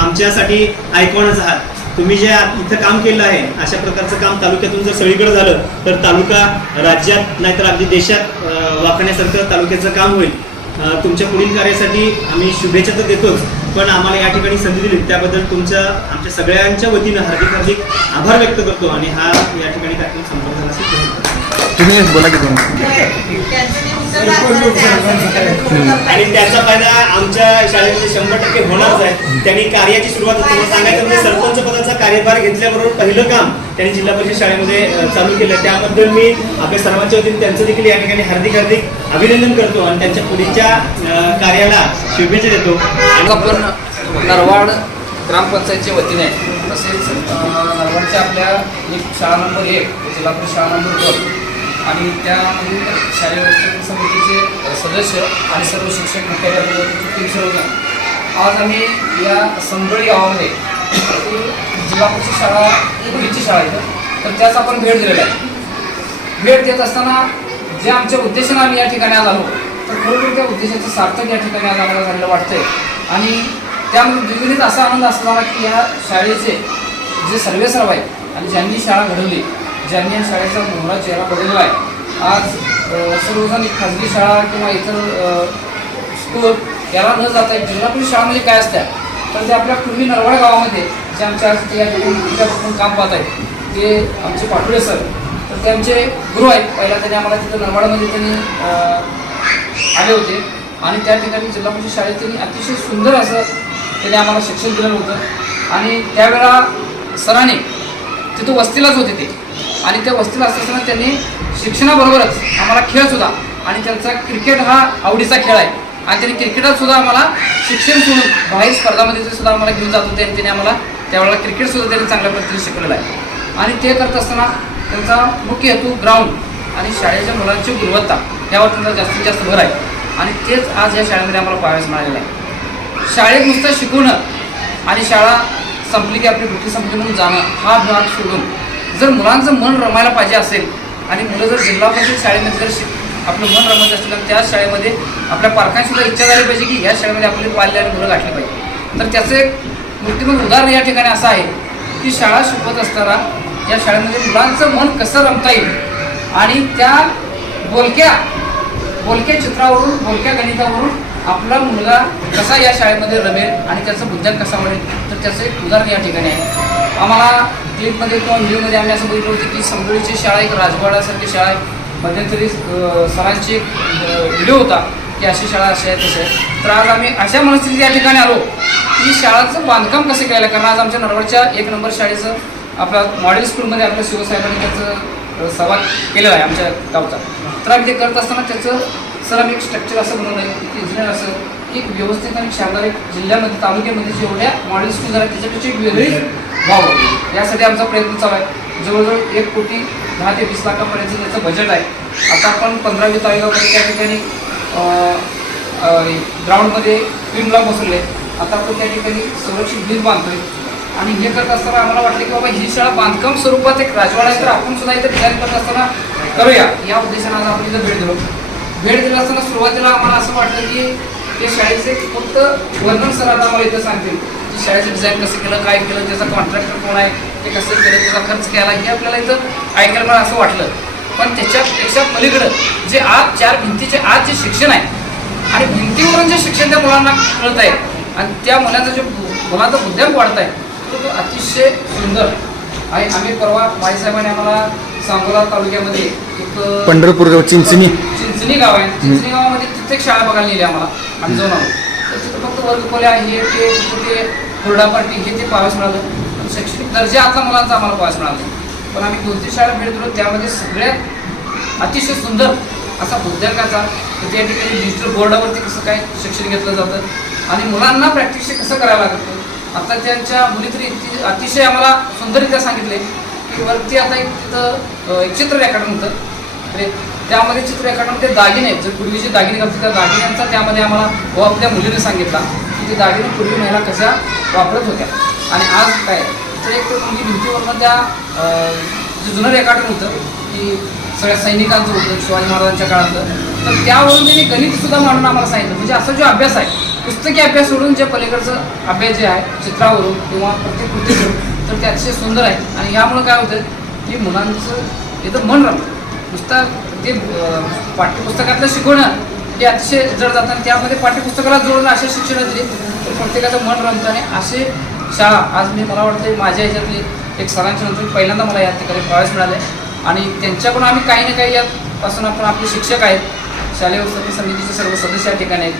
आमच्यासाठी आयकॉनच आहात. तुम्ही जे इथं काम केलं आहे अशा प्रकारचं काम तालुक्यातून जर सगळीकडे झालं तर तालुका राज्यात नाहीतर अगदी देशात वाकण्यासारखं तालुक्याचं काम होईल. तुमच्या पुढील कार्यासाठी आम्ही शुभेच्छा तर देतोच, पण आम्हाला या ठिकाणी संधी दिली त्याबद्दल तुमचं आमच्या सगळ्यांच्या वतीनं हार्दिक आभार व्यक्त करतो. आणि हा या ठिकाणी कार्यक्रम संपन्न झाला असेल. तुम्ही बोला की आणि त्याचा फायदा आमच्या शाळेमध्ये 100% होणारच आहे. त्यांनी कार्याची सुरुवात तुम्हाला सांगायचं म्हणजे सरपंच पदाचा कार्यभार घेतल्याबरोबर पहिलं काम त्यांनी जिल्हा परिषद शाळेमध्ये चालू केलं. त्याबद्दल मी आपल्या सर्वांच्या वतीने त्यांचं देखील या ठिकाणी हार्दिक अभिनंदन करतो आणि त्यांच्या पुढीलच्या कार्याला शुभेच्छा देतो. आपण नरवाड ग्रामपंचायतच्या वतीने तसेच नरवाडच्या आपल्या शाळा नंबर 1 जिल्हा परिषद शाळा नंबर 2 आणि त्यामधील शालेय समितीचे सदस्य आणि सर्व शिक्षक मुख्याध्यापक सर्वजण आज आम्ही या संबळी गावामध्ये जिल्हा परिषद शाळा मुलीची शाळा आहे तर त्याच आपण भेट दिलेला आहे. भेट देत असताना जे आमच्या उद्देशानं आम्ही या ठिकाणी आज आलो तर खरोखर त्या उद्देशाचं सार्थक या ठिकाणी आज आम्हाला झालेलं वाटतंय. आणि त्यामध्ये द्विगुणित असा आनंद असणारा की या शाळेचे जे सर्वेसर्व आहेत आणि ज्यांनी शाळा घडवली, ज्यांनी या शाळेचा मोहरा चेहरा बदलला आहे, आज सर्वजण खाजगी शाळा किंवा इतर स्कूल याला न जाता जिल्हा परिषद शाळामध्ये काय असतात तर ते आपल्या पूर्वी नरवाड गावामध्ये जे आमच्या या ठिकाणी काम पाहत आहेत ते आमचे पाटोळे सर, तर ते आमचे गुरु आहेत. पहिला त्यांनी आम्हाला तिथं नरवाडमध्ये त्यांनी आले होते आणि त्या ठिकाणी जिल्हा परिषद शाळेत त्यांनी अतिशय सुंदर असं त्यांनी आम्हाला शिक्षण दिलं होतं. आणि त्यावेळा सरांनी तिथं वस्तीलाच होते ते आणि त्या वस्तीला असताना त्यांनी शिक्षणाबरोबरच आम्हाला खेळसुद्धा आणि त्यांचा क्रिकेट हा आवडीचा खेळ आहे आणि त्यांनी क्रिकेटात सुद्धा आम्हाला शिक्षण सोडून बाहेर स्पर्धामध्ये सुद्धा आम्हाला घेऊन जात होते आणि त्यांनी आम्हाला त्यावेळेला क्रिकेटसुद्धा त्यांनी चांगल्या पद्धतीने शिकवलेलं आहे. आणि ते करत असताना त्यांचा मुख्य हेतू ग्राउंड आणि शाळेच्या मुलांची गुणवत्ता यावर त्यांचा जास्तीत जास्त भर आहे आणि तेच आज या शाळेमध्ये आम्हाला पाहायला मिळालेलं आहे. शाळेत नुसतं शिकवणं आणि शाळा संपली की आपली वृत्ती संपली म्हणून जाणं हा भाग सोडून जर मुलांचं मन रमायला पाहिजे असेल आणि मुलं जर जिल्हा परिषद शाळेमध्ये जर आपलं मन रमायचं असेल तर त्या शाळेमध्ये आपल्या पालकांचीसुद्धा इच्छा झाली पाहिजे की या शाळेमध्ये आपले पाल्य आणि मुलं गाठली पाहिजे. तर त्याचं एक मूर्तिमंत उदाहरण या ठिकाणी असं आहे की शाळा शिकवत असताना या शाळेमध्ये मुलांचं मन कसं रमता येईल आणि त्या बोलक्या चित्रावरून बोलक्या गणितावरून आपला मुलगा कसा या शाळेमध्ये रमेल आणि त्याचं बुद्ध्यान कसा वाढेल तर त्याचं एक उदाहरण या ठिकाणी आहे. आम्हाला क्लिपमध्ये किंवा व्हिडिओमध्ये आम्ही असं बघितलं होतं की संबळीची शाळा एक राजवाडासारखी शाळा आहे. मध्यंतरी सरांची एक व्हिडिओ होता की अशी शाळा अशी आहे तशी आहे. तर आज आम्ही अशा मनस्थितीत या ठिकाणी आलो की शाळाचं बांधकाम कसं केलं कारण आज आमच्या नरवाडच्या 1 नंबर शाळेचं आपल्या मॉडेल स्कूलमध्ये आपल्या शिवसाहेबांनी त्याचं सहभाग केलेला आहे आमच्या गावचा. तर आम्ही ते करत असताना त्याचं सर आम्ही एक स्ट्रक्चर असं बनवलं आहे की इंजिनियर असं की व्यवस्थित आणि शानदार एक जिल्ह्यामध्ये तालुक्यामध्ये जेवढ्या मॉडेल स्कूल झाल्या त्याच्यापेक्षा एक वेगळी व्हावं यासाठी आमचा प्रयत्न चालू आहे. जवळजवळ 1 कोटी 10 ते 20 लाखापर्यंत त्याचं बजेट आहे. आता आपण 15वी तारखेला त्या ठिकाणी ग्राउंडमध्ये विमला बसवले. आता आपण त्या ठिकाणी संरक्षित भिंत बांधतोय आणि हे करत असताना आम्हाला वाटलं की बाबा ही शाळा बांधकाम स्वरूपात एक राजवाडा आहे, तर आपण सुद्धा इथं डिझाईन करत असताना करूया या उद्देशाने आज आपण इथं भेट दिलो. भेट दिला असताना सुरुवातीला आम्हाला असं वाटलं की ते शाळेचे फक्त वर्णन सर आता आम्हाला इथं सांगतील की शाळेचं डिझाईन कसं केलं, काय केलं, त्याचा कॉन्ट्रॅक्टर कोण आहे, ते कसं केलं, त्याचा खर्च केला, हे आपल्याला इथं ऐकायला मला असं वाटलं. पण त्याच्यापेक्षा पलीकडं जे आज 4 भिंतीचे आज जे शिक्षण आहे आणि भिंतीवरून जे शिक्षण त्या मुलांना कळत आहे आणि त्या मुलांचा बुद्ध्यांक वाढत आहे तो अतिशय सुंदर आहे. आम्ही परवा माईसाहेबांनी आम्हाला सांगोला तालुक्यामध्ये एक पंढरपूर चिंचणी गाव आहे, चिंचणी गावामध्ये तिथे एक शाळा बघायला नेली आम्हाला. आम्ही जाऊन आलो तर तिथं फक्त वर्ग खोल्या हे ते हुरडा पार्टी हे ते पाहायला मिळालं. शैक्षणिक दर्जातला मुलांचा आम्हाला पाहायला मिळालं. पण आम्ही 2-3 शाळा भेट दिलो, त्यामध्ये सगळ्यात अतिशय सुंदर असा बुद्ध्यांकाचा त्या ठिकाणी डिजिटल बोर्डावरती कसं काय शिक्षण घेतलं जातं आणि मुलांना प्रॅक्टिस कसं करायला लागतं. आता त्यांच्या मुली तरी अतिशय आम्हाला सुंदररित्या सांगितले की वरती आता एक तिथं एक चित्र रेखाटन होतं. अरे त्यामध्ये चित्र रेखाटन दागिने आहेत, जे पूर्वीचे दागिने घालते त्या दागिन्यांचा त्यामध्ये आम्हाला व त्या मुलीने सांगितला की ते दागिने पूर्वी महिला कशा वापरत होत्या आणि आज काय तर एक तर मुलगी भिंतीवरनं त्या जे जुनं रेखाटन होतं की सगळ्या सैनिकांचं होतं शिवाजी महाराजांच्या काळातलं, तर त्यावरून त्यांनी गणितसुद्धा मांडून आम्हाला सांगितलं. म्हणजे असा जो अभ्यास आहे पुस्तकी अभ्यास सोडून जे पलीकडचं अभ्यास जे आहे चित्रावरून किंवा प्रत्येक कृतीवरून तर ते अतिशय सुंदर आहे. आणि यामुळं काय होतं की मुलांचं इथं मन रमतं. नुसता ते पाठ्यपुस्तकातलं शिकवणं हे अतिशय जड जातं आणि त्यामध्ये पाठ्यपुस्तकाला जोडून असे शिक्षण दिली तर प्रत्येकाचं मन रमतं. आणि असे शाळा आज मला वाटतं माझ्या ह्याच्यातली एक सरांच्या नंतर पहिल्यांदा मला या ठिकाणी पाहायला मिळाले आणि त्यांच्याकडून आम्ही काही ना काही यापासून आपण आपले शिक्षक आहेत, शालेय व्यवस्थापन समितीचे सर्व सदस्य या ठिकाणी आहेत,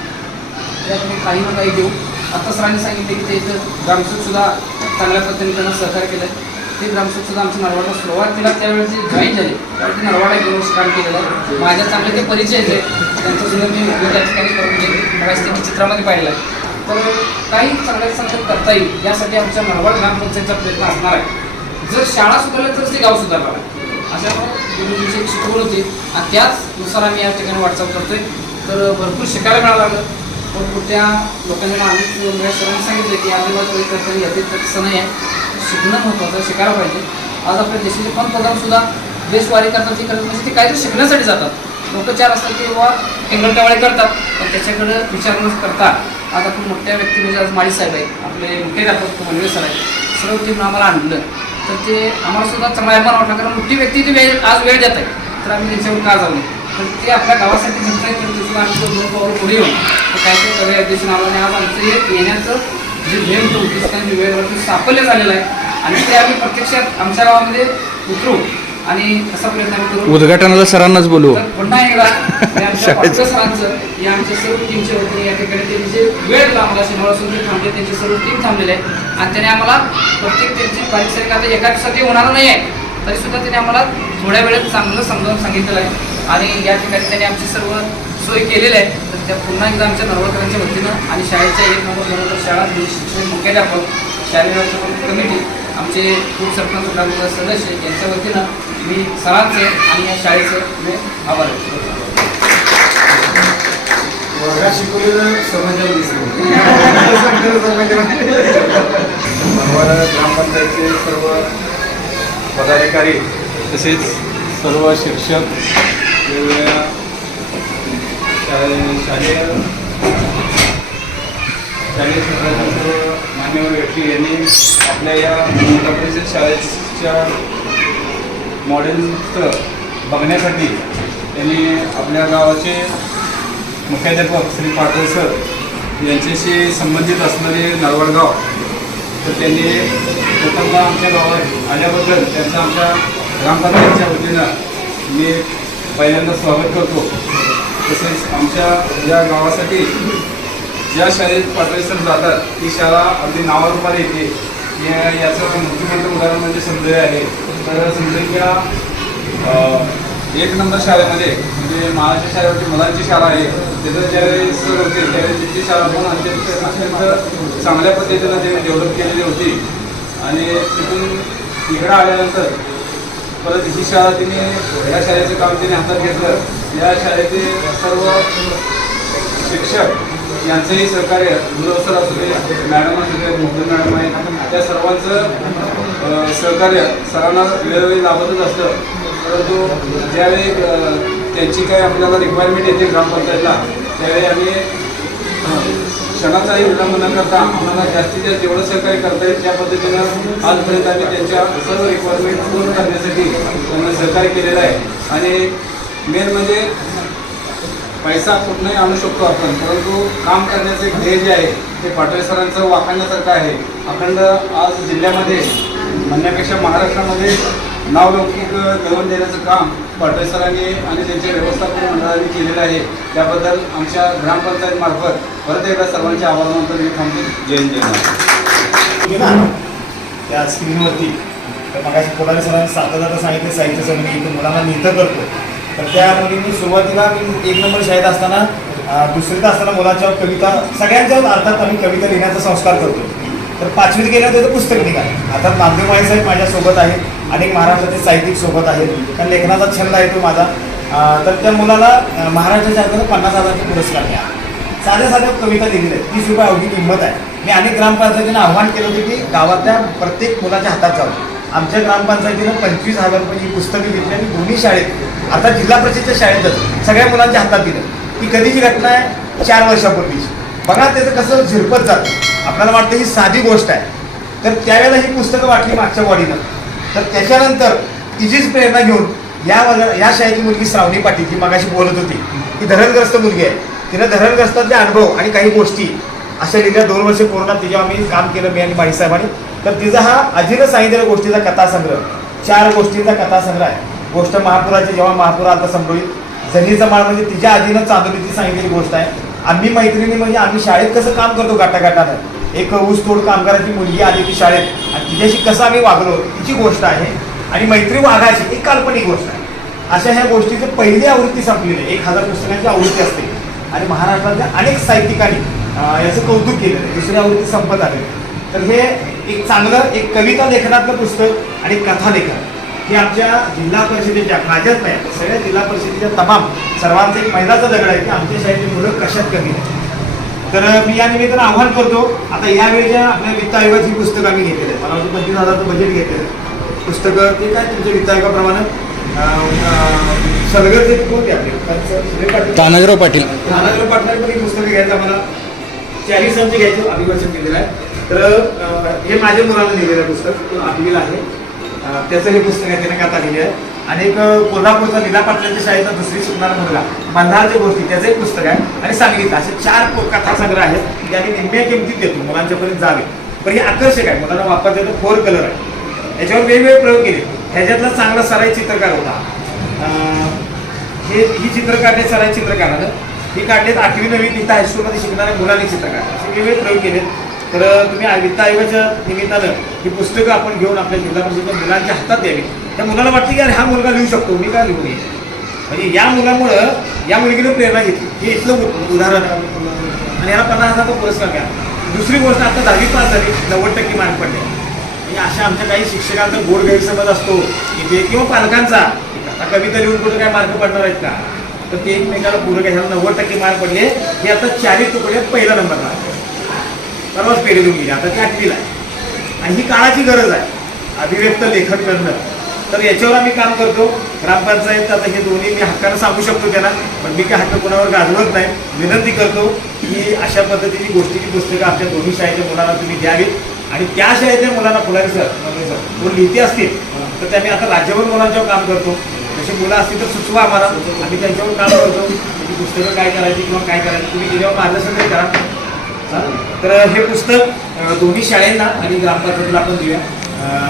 त्याकडून काही ना काही देऊ. आता सरांनी सांगितले की ते इथं ग्रामसेवकसुद्धा चांगल्या पद्धतीने त्यांना सहकार्य केलं. ते ग्रामसेवकसुद्धा आमच्या नरवाडला सुरुवातीला त्यावेळेस जे जॉईन झाले त्यावेळी ते नरवाडा घेऊन काम केलेलं आहे. माझ्या चांगले ते परिचय आहे त्यांचासुद्धा मी त्या ठिकाणी करून घेईन. त्यांनी चित्रामध्ये पाहिलं आहे. तर काही चांगल्या चांगलं करता येईल यासाठी आमच्या नरवाड ग्रामपंचायतचा प्रयत्न असणार आहे. जर शाळा सुधारल्या तर ते गाव सुधारणार आहे. अशामुळे गुरुजींची एक शिकवण होती आणि त्याचनुसार आम्ही या ठिकाणी वाटचाल करतोय. तर भरपूर शिकायला मिळालं लागलं. पण कुठल्या लोकांनी आम्ही सरांनी सांगितलं की आदिवासी करताना येते तर तसं नाही आहे, शिकणं महत्त्वाचं, शिकायला पाहिजे. आज आपल्या देशाचे पंतप्रधानसुद्धा देशवारी करतात, ते करतात म्हणजे ते काहीतरी शिकण्यासाठी जातात. लोक 4 असतात की बाबा टेंगलटवाळे करतात पण त्याच्याकडं विचार न करता आज आपण मोठ्या व्यक्ती म्हणजे आज माळी साहेब आहे, आपले मुख्याध्यापक मनवे सर आहे, सर्व टीम आम्हाला आणलं तर ते आम्हाला सुद्धा चांगला अभिमान वाटला. कारण मोठी व्यक्ती ती आज वेळ देत आहे तर आम्ही त्यांच्यावर का जाऊ नये. तर ते आपल्या गावासाठी म्हणत आहेत तर सुद्धा आम्ही तो 2 पावलं पुढे येऊन काहीतरी करूया उद्देशून आलो आणि आज आमचं एक येण्याचं जे ध्येय होतं उद्देशाने वेळेवरती साफल्य झालेलं आहे आणि ते आम्ही प्रत्यक्षात आमच्या गावामध्ये उतरू आणि असा प्रयत्न आम्ही करू. उद्घाटनाला सरांनाच बोलू. पुन्हा एकदा आमच्या सरांचं या आमच्या सर्व टीमच्या वतीने या ठिकाणी त्यांनी जे वेळ दिला आम्हाला शनिवारपासून ते थांबले, त्यांची सर्व टीम थांबलेली आहे आणि त्याने आम्हाला प्रत्येक त्यांची बारीक आता एका दिवसात होणार नाही आहे तरी सुद्धा त्यांनी आम्हाला थोड्या वेळेत चांगलं समजावून सांगितलेलं आहे आणि या ठिकाणी त्यांनी आमची सर्व सोय केलेली आहे. तर त्या पुन्हा एकदा आमच्या नरवडकरांच्या वतीनं आणि शाळेच्या 1 नंबर 2 नंबर शाळा शिक्षण मुख्याध्यापक शालेय व्यवस्थापन कमिटी आमचे उपसरपंच ग्रामपंचायत सदस्य यांच्या वतीनं मी सरांचे आणि या शाळेचं मी आभार व्यक्त करतो. वर्गात शिकवलेलं समजलं ग्रामपंचायतचे सर्व पदाधिकारी तसेच सर्व शिक्षक वेगवेगळ्या शालेय क्षेत्रातील सर्व मान्यवर व्यक्ती यांनी आपल्या या जिल्हा परिषद शाळेच्या मॉडेलचं बघण्यासाठी त्यांनी आपल्या गावाचे मुख्याध्यापक श्री पाटील सर यांच्याशी संबंधित असणारे नरवडगाव तर त्यांनी प्रथमतः आमच्या गावात आल्याबद्दल त्यांचं आमच्या ग्रामपंचायतच्या वतीनं मी पहिल्यांदा स्वागत करतो. तसेच आमच्या या गावासाठी ज्या शाळेत पाटील सर जातात ती शाळा अगदी नावारूपाला येते याचं मूर्तिमंत उदाहरण म्हणजे समजले आहे. तर समजा एक नंबर शाळेमध्ये म्हणजे महाराष्ट्र शाळेवरती मुलांची शाळा आहे त्याचं ज्यावेळेस सर होते त्यावेळेस तिथली शाळा पण अत्यंत चांगल्या पद्धतीनं त्यांनी डेव्हलप केलेली होती आणि तिथून इकडं आल्यानंतर परत ही शाळा तिने या शाळेचं काम तिने हातात घेतलं. या शाळेचे सर्व शिक्षक यांचंही सहकार्य, गुरव सर असू दे, मॅडम असू दे, मोहन मॅडम आहे, त्या सर्वांचं सहकार्य सरांना वेळोवेळी लाभतच असतं. परंतु ज्यावेळी त्यांची काही आपल्याला रिक्वायरमेंट येते ग्रामपंचायतला, त्यावेळी आम्ही क्षणाचाही विलंब न करता आम्हाला जास्तीत जास्त जेवढं सहकार्य करता येईल त्या पद्धतीनं आजपर्यंत आम्ही त्यांच्या सर्व रिक्वायरमेंट पूर्ण करण्यासाठी त्यांना सहकार्य केलेलं आहे. आणि मेन म्हणजे पैसा कुठलाही आणू शकतो आपण, परंतु काम करण्याचं एक ध्येय जे आहे ते पाटोळे सरांचं वाखाणण्यासारखं आहे. अखंड आज जिल्ह्यामध्ये म्हणण्यापेक्षा महाराष्ट्रामध्ये नावलौकिक मिळवून देण्याचं काम पाटोळे सरांनी आणि त्यांच्या व्यवस्थापन मंडळाने केलेलं आहे. त्याबद्दल आमच्या ग्रामपंचायतमार्फत परत एकदा सर्वांचे आभार मानतो. मी थांबतो. जय जय. त्या स्क्रीनवरती तर मग कोणाला सरांनी सातत्यानं सांगितलं साहित्य संबंधी इथून मुलांना निहितं करतो. तर त्या मुलींनी सुरुवातीला मी 1 नंबर शाळेत असताना दुसरीत असताना मुलांच्यावर कविता, सगळ्यांच्यावर अर्थात आम्ही कविता लिहिण्याचा संस्कार करतो. तर 5वीत गेल्यावर त्याचं पुस्तक निघालं. अर्थात नामदेव साहेब माझ्यासोबत आहेत, अनेक महाराष्ट्राचे साहित्यिक सोबत आहेत, कारण लेखनाचा छंद आहे तो माझा. तर त्या मुलाला महाराष्ट्राच्या अर्थानं 50,000चे पुरस्कार मिळाला. साध्या साध्या कविता लिहिलेल्या आहेत, 30 रुपये अवघी किंमत आहे. मी अनेक ग्रामपंचायतीनं आव्हान केलं होतं की गावातल्या प्रत्येक मुलाच्या हातात जावं. आमच्या ग्रामपंचायतीनं 25,000 रुपये ही पुस्तकं घेतली आणि दोन्ही शाळेत, आता जिल्हा परिषदेच्या शाळेतच सगळ्या मुलांच्या हातात दिलं. ही कधीची घटना आहे? 4 वर्षापूर्वीची. बघा त्याचं कसं झिरपत जातं. आपल्याला वाटतं ही साधी गोष्ट आहे. तर त्यावेळेला ही पुस्तकं वाटली मागच्या वाडीनं. तर त्याच्यानंतर तिचीच प्रेरणा घेऊन या शाळेची मुलगी श्रावणी पाटील, जी मगाशी बोलत होती, ही धरणग्रस्त मुलगी आहे. तिनं धरणग्रस्तातले अनुभव आणि काही गोष्टी अशा लिहिल्या. 2 वर्ष कोरोनात तिच्यावर आम्ही काम केलं, मी आणि बाळीसाहेबांनी. तर तिचा हा आजीनं सांगितलेल्या गोष्टीचा कथासंग्रह, 4 गोष्टींचा कथासंग्रह आहे. गोष्ट महापुराची, जेव्हा महापूर आला संभवित जनीचा माळ, म्हणजे तिच्या आजीनं चांदोलीची सांगितलेली गोष्ट आहे. आम्ही मैत्रिणी म्हणजे आम्ही शाळेत कसं काम करतो गाटागाटानं, एक ऊसतोड कामगाराची मुलगी आली ती शाळेत आणि तिच्याशी कसं आम्ही वागलो तिची गोष्ट आहे. आणि मैत्री वाघाची एक काल्पनिक गोष्ट आहे. अशा ह्या गोष्टीची पहिली आवृत्ती संपलेली आहे. 1000 पुस्तकांची आवृत्ती असते आणि महाराष्ट्रातल्या अनेक साहित्यिकांनी याचं कौतुक केलेलं आहे. दुसरी आवृत्ती संपत आली. तर हे एक चांगलं एक कविता लेखनातलं पुस्तक आणि कथा लेखन हे आमच्या जिल्हा परिषदेच्या, माझ्याच नाही सगळ्या जिल्हा परिषदेच्या तमाम सर्वांचं एक मैलाचा दगड आहे की आमच्या शाळेतली मुलं कशात कमी आहेत. तर मी या निमित्तानं आव्हान करतो. आता यावेळेच्या आपल्या वित्त आयोगाची पुस्तकं आम्ही घेतलेली आहेत. मला वाटतं 25,000चं बजेट घेतलेलं आहे. पुस्तकं ते काय तुमच्या वित्त आयोगाप्रमाणे सलगर ते कोणते आपले तानाजीराव पाटील पण ही पुस्तकं घ्यायचं आम्हाला 40 अंश घ्यायचं अभिवाचन केलेलं आहे. तर हे माझ्या मुलाला लिहिलेलं पुस्तक 8वीला आहे. त्याचं हे पुस्तक आहे, त्याने कथा लिहिली आहे. आणि एक कोल्हापूरचा लीला पाटलांच्या शाळेचा 2री शिकणारा मुलगा मल्हारच्या गोष्टी त्याचं एक पुस्तक आहे. आणि सांगितलं असे 4 कथासंग्रह आहेत जे आम्ही निम्म्या किमतीत देतो, मुलांच्यापर्यंत जावे. पण हे आकर्षक आहे, मुलांना वापरता येतं. 4 कलर आहे, याच्यावर वेगवेगळे प्रयोग केले. ह्याच्यातला चांगला सराई चित्रकार होता. ही चित्र काढले सराई चित्रकारानं, ही काढलेत 8वी 9वी इथं हायस्कूलमध्ये शिकणाऱ्या मुलांनी चित्रकार असे वेगवेगळे प्रयोग केले. तर तुम्ही वित्त आयोगाच्या निमित्तानं ही पुस्तकं आपण घेऊन आपल्या जिल्हा परिषदेच्या मुलांच्या हातात द्यावी. त्या मुलाला वाटतं की अरे हा मुलगा लिहू शकतो, मी काय लिहू नये. म्हणजे या मुलामुळं या मुलगीनं प्रेरणा घेतली. हे इथलं उदाहरण आहे. आणि याला 50,000चा पुरस्कार मिळाला. दुसरी गोष्ट, आता 10वी पास झाली, 90% मार्क पडले. म्हणजे अशा आमच्या काही शिक्षकांचा गोड गैरसमज असतो की ते, किंवा पालकांचा, आता कविता लिहून कुठं काय मार्क पडणार आहेत का, तर ते एकमेकाला पूरक आहे. 90% मार्क पडले. हे आता 4 तुकड्यात पहिला नंबरला परवाच पेढे देऊन गेली. आता ती 8वीला आहे. आणि ही काळाची गरज आहे अभिव्यक्त लेखन करणं. तर याच्यावर आम्ही काम करतो. ग्रामपंचायत आता हे दोन्ही मी हक्कानं सांगू शकतो त्यांना, पण मी काय हक्क कोणावर गाजवत नाही. विनंती करतो की अशा पद्धतीची गोष्टीची पुस्तकं आमच्या दोन्ही शाळेच्या मुलांना तुम्ही द्यावीत. आणि त्या शाळेतल्या मुलांना फुलारी सर कोण लिहिते असतील तर त्या मी आता राज्यभर मुलांच्यावर काम करतो. जशी मुलं असतील तर सुचवा आम्हाला, आम्ही त्यांच्यावर काम करतो. त्याची पुस्तकं काय करायची किंवा काय करायची तुम्ही त्याच्यावर मार्गदर्शन करा. तर हे पुस्तक दोन्ही शाळेंना आणि ग्रामपंचायतीला आपण देऊया.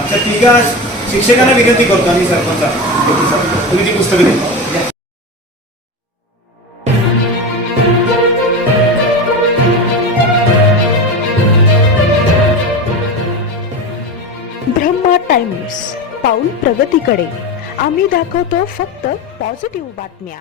त्या 3 शिक्षकांना विनंती करतो आणि सरपंच तुम्ही ती पुस्तकं द्या. ब्रह्मा टाइम्स, पाऊल प्रगतीकडे. आम्ही दाखवतो फक्त पॉझिटिव्ह बातम्या.